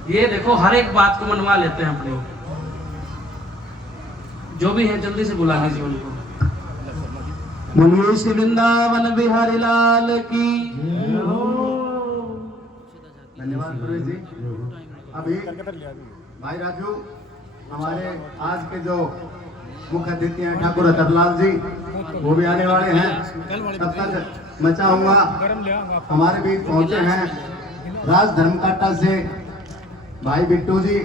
ये देखो हर एक बात को मनवा लेते हैं अपने, जो भी है जल्दी से बुला लीजिए उनको। बोलिए श्री वृंदावन बिहारी लाल की। धन्यवाद गुरु जी। अभी भाई राजू हमारे आज के जो मुख्य अतिथि हैं ठाकुर रतनलाल जी वो भी आने वाले हैं। तब तक मैं चाहूंगा हमारे बीच पहुंचे हैं राज धर्मकाटा से भाई बिट्टू जी।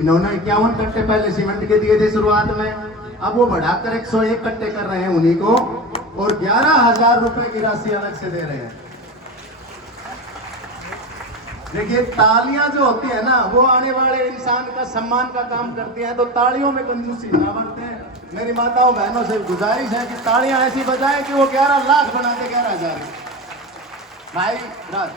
इन्होंने 51 कट्टे पहले सीमेंट के दिए थे शुरुआत में अब वो बढ़ाकर 101 इकट्ठे कर रहे हैं उन्हीं को, और 11,000 रुपए की राशि अलग से दे रहे हैं। देखिए तालियां जो होती है ना, वो आने वाले इंसान का सम्मान का काम करती है, तो तालियों में कंजूसी ना बरतें। मेरी माताओं बहनों से गुजारिश है कि तालियां ऐसी बजाएं कि वो 11 लाख बना दे 11,000। भाई राज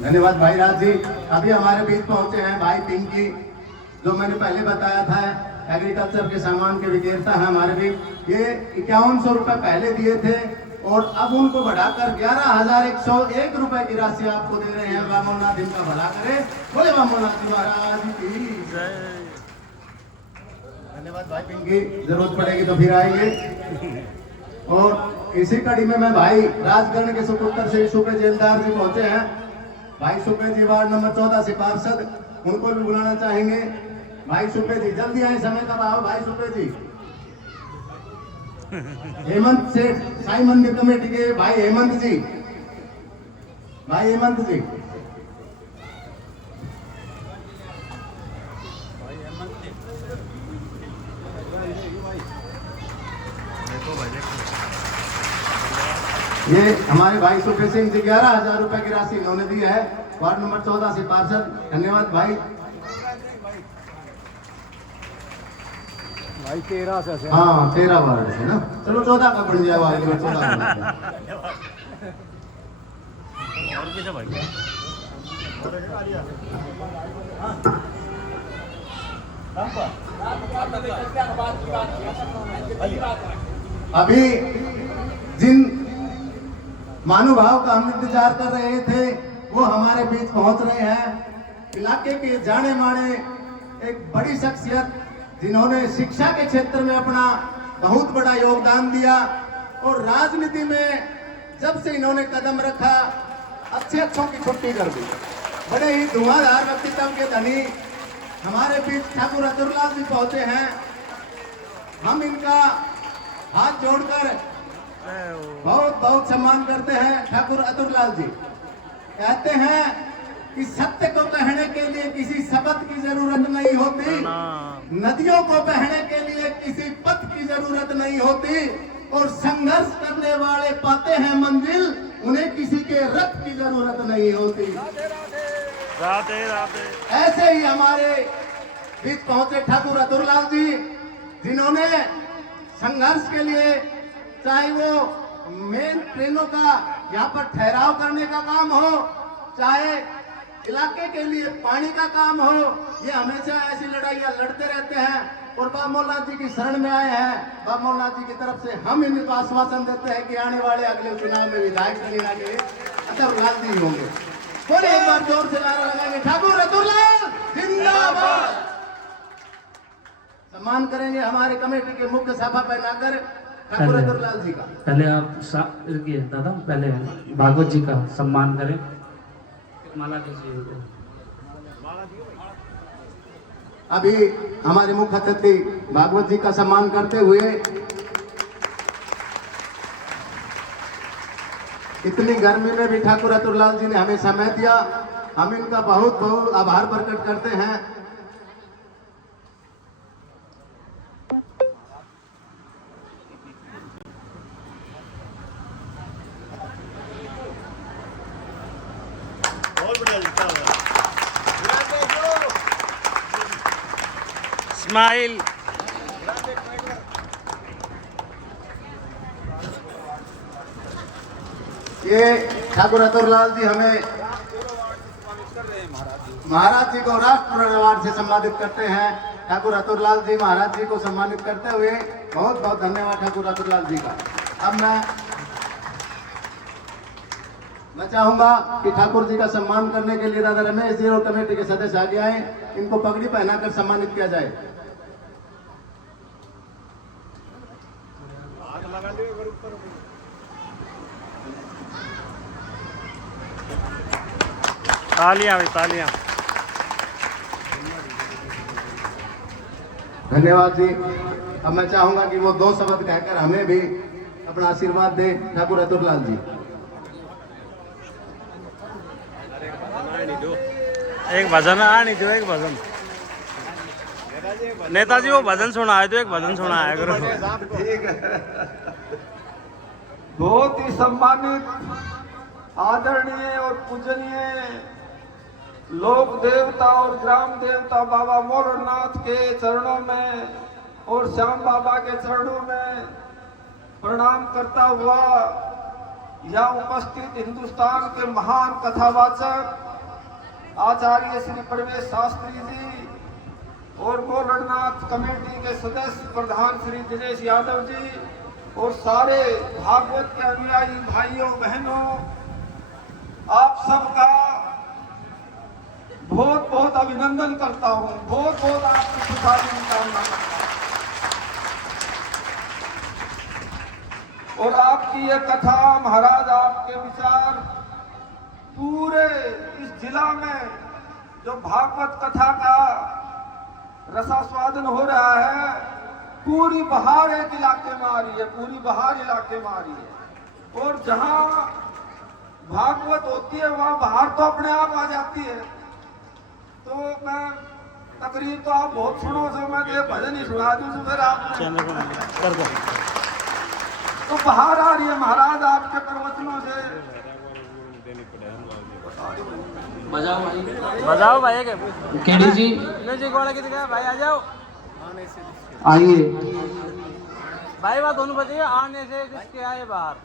धन्यवाद भाई राज जी। अभी हमारे बीच पहुंचे हैं भाई पिंकी, जो मैंने पहले बताया था एग्रीकल्चर के सामान के विक्रेता है हमारे बीच। ये 5100 रुपए पहले दिए थे और अब उनको बढ़ाकर 11,101 रुपए की राशि आपको दे रहे हैं। बामोलनाथ इनका भला करे, बोले बामोलनाथ महाराज की जय। धन्यवाद भाई पिंकी, जरूरत पड़ेगी तो फिर आएंगे। और इसी कड़ी में मैं भाई राजगढ़ के सुपुत्र से सुपे जेलदार जी पहुंचे हैं। भाई सुपे जी वार्ड नंबर 14 से पार्षद, उनको भी बुलाना चाहेंगे। भाई सुपे जी जल्दी आए, समय कब आओ भाई सुपे जी। हेमंत सेठ साई मंदिर कमेटी के भाई हेमंत जी, भाई हेमंत जी। ये हमारे भाई सुखी सिंह जी 11,000 रुपए की राशि इन्होंने दी है, वार्ड नंबर 14 से पार्षद। धन्यवाद भाई। भाई 13 से हाँ 13 वार्ड है ना, चलो 14 का बन जाए वार्ड नंबर 14। और किसे भाई अभी जिन महानुभाव का हम इंतजार कर रहे थे वो हमारे बीच पहुंच रहे हैं। इलाके के जाने माने एक बड़ी शख्सियत जिन्होंने शिक्षा के क्षेत्र में अपना बहुत बड़ा योगदान दिया और राजनीति में जब से इन्होंने कदम रखा अच्छों की छुट्टी कर दी। बड़े ही धुआंधार व्यक्तित्व के धनी हमारे बीच ठाकुर अतुरलाल जी पहुंचे हैं। हम इनका हाथ जोड़कर बहुत बहुत सम्मान करते हैं। ठाकुर अतुरलाल जी कहते हैं कि सत्य को कहने के लिए किसी शब्द की जरूरत नहीं होती, नदियों को बहने के लिए किसी पथ की जरूरत नहीं होती, और संघर्ष करने वाले पाते हैं मंजिल, उन्हें किसी के रथ की जरूरत नहीं होती। राधे राधे। ऐसे ही हमारे बीच पहुंचे ठाकुर अतुरलाल जी, जिन्होंने संघर्ष के लिए चाहे वो मेन ट्रेनों का यहाँ पर ठहराव करने का काम हो, चाहे इलाके के लिए पानी का काम हो, ये हमेशा ऐसी लड़ाइयाँ लड़ते रहते हैं और बामोलनाथ जी की शरण में आए हैं। बामोलनाथ जी की तरफ से हम इनको आश्वासन देते हैं कि आने वाले अगले चुनाव में विधायक कलीना के अतुरलाल जी होंगे। बोले एक बार जोर से नारा लगाएंगे, ठाकुर अतुरलाल जिंदाबाद। सम्मान करेंगे हमारे कमेटी के मुख्य सभा पर नाकर ठाकुर अतुरलाल जी का। पहले आप दादा पहले भागवत जी का सम्मान करें। माला दीजिए। अभी हमारे मुख्य अतिथि भागवत जी का सम्मान करते हुए इतनी गर्मी में भी ठाकुर अतुरलाल जी ने हमें समय दिया, हम इनका बहुत बहुत आभार प्रकट करते हैं। स्माइल। ये ठाकुर अतुरलाल जी हमें महाराज जी को राष्ट्र अवार्ड से सम्मानित करते हैं। ठाकुर अतुरलाल जी महाराज जी को सम्मानित करते हुए बहुत बहुत धन्यवाद ठाकुर अतुरलाल जी का। अब मैं चाहूंगा कि ठाकुर जी का सम्मान करने के लिए दादा रमेश जी और कमेटी के सदस्य आगे आए, इनको पगड़ी पहनाकर सम्मानित किया जाए। तालियां भाई तालियां। धन्यवाद जी। अब मैं चाहूंगा कि वो दो शब्द कहकर हमें भी अपना आशीर्वाद दे। ठाकुर अतुललाल जी। एक भजन आनी जो एक भजन नेताजी वो भजन सुना है तो एक भजन सुना है करो। ठीक है। बहुत ही सम्मानित, आदरणीय और पूजनीय लोक देवता और ग्राम देवता बाबा मोरनाथ के चरणों में और श्याम बाबा के चरणों में प्रणाम करता हुआ यहाँ उपस्थित हिंदुस्तान के महान कथावाचक आचार्य श्री प्रवेश शास्त्री जी और मोरनाथ कमेटी के सदस्य प्रधान श्री दिनेश यादव जी और सारे भागवत के अनुयायी भाइयों बहनों, आप सबका बहुत बहुत अभिनंदन करता हूँ। बहुत बहुत आपकी खुशहाली कामना और आपकी ये कथा महाराज, आपके विचार पूरे इस जिला में जो भागवत कथा का रसास्वादन हो रहा है, पूरी बहार एक इलाके में आ रही है, पूरी बहार इलाके में आ रही है। और जहाँ भागवत होती है वहाँ बहार तो अपने आप आ जाती है। तो मैं तकरीर तो आप बहुत सुनो से मैं तो भजन ही सुना दूँ तो फिर आप तो बहार आ रही है महाराज आपके प्रवचनों से। बजाओ भाई, बजाओ भाई के केडी जी म्यूजिक वाला की जगह भाई आ जाओ। आइए। भाई बात दोनों बजे आने से जिसके आए बाहर।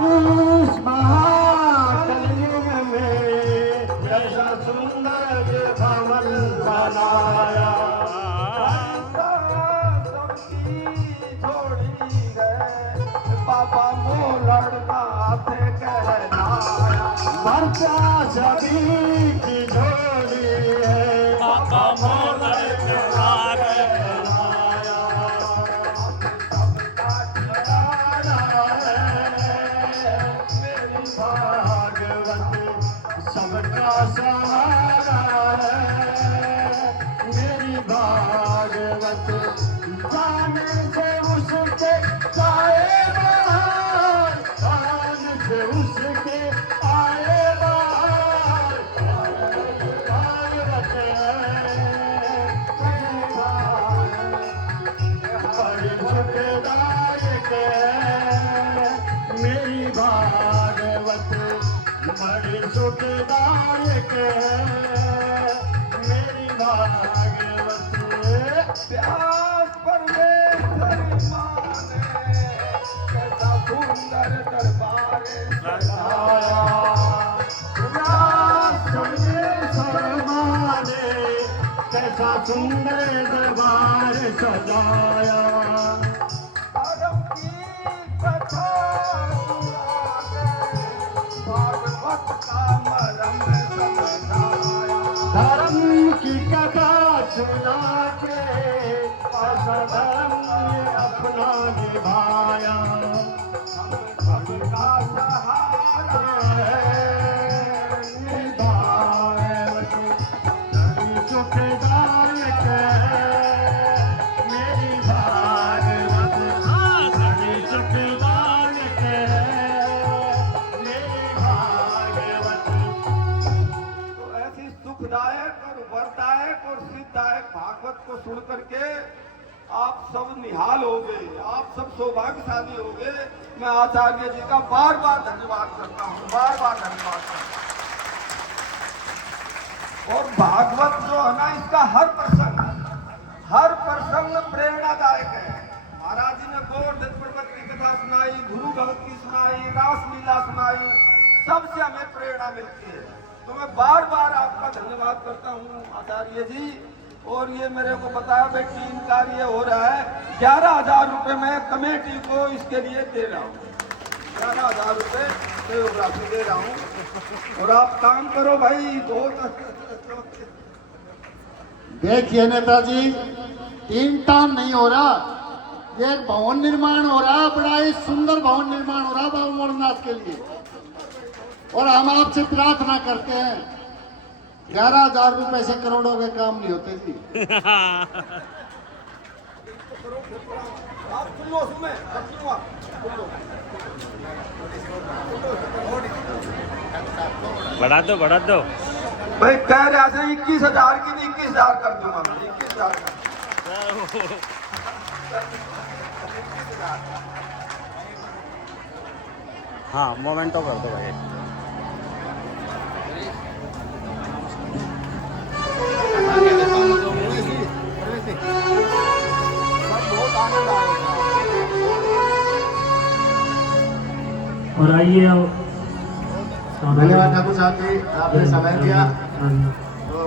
उस महाकलयुग में प्यास अभी की झोली है बाबा मोलर के राग सबका सहारा है मेरी भागवत जाने से उसके आए बाहर जाने से उसके आए बाहर भागवत है बड़ी सुखदायक है मेरी भागवत बड़ी सुखदायक है मेरी भागवत प्यास परमेश्वर माने कैसा सुंदर दरबार सजाया प्यास परमेश्वर माने कैसा सुंदर दरबार सजाया धर्म की कथा भागवत का मरम समझाया धर्म की कथा सुना के असधर्म ने अपना निभाया सबका सहारा भागवत बड़ी सुखदायक है मेरी भागवत बड़ी सुखदायक है मेरी भागवत तो ऐसी सुखदायक और वरदायक और सिद्धदायक भागवत को सुन करके आप सब निहाल हो गए, आप सब सौभाग्यशाली हो गए। मैं आचार्य जी का बार बार धन्यवाद करता हूँ, बार बार धन्यवाद करता हूँ। और भागवत जो है ना, इसका हर प्रसंग प्रेरणादायक है। महाराज जी ने गोवर्धन पर्वत की कथा सुनाई, गुरु भगत की सुनाई, रासलीला सुनाई, सबसे हमें प्रेरणा मिलती है। तो मैं बार बार आपका धन्यवाद करता हूँ आचार्य जी। और ये मेरे को बताया भाई टीम कार्य हो रहा है, 11,000 रुपये मैं कमेटी को इसके लिए दे रहा हूँ, 11,000 रुपये कोरियोग्राफी दे रहा हूँ। और आप काम करो भाई, बहुत देखिए नेताजी, तीन टाइम नहीं हो रहा, ये एक भवन निर्माण हो रहा, बड़ा ही सुंदर भवन निर्माण हो रहा बाबा मोरनाथ के लिए। और हम आपसे प्रार्थना करते हैं, 11,000 रुपए से करोड़ों के काम नहीं होते जी। आप सुन लो, उसमें बढ़ा दो भाई कह रहे थे 21,000 की, 21,000 कर दूंगा मैं, 21,000 हाँ मोमेंटो कर दो भाई। बहुत आनंद आएगा। और आइए धन्यवाद ठाकुर साहब जी, आपने समय दिया। हाँ जी। तो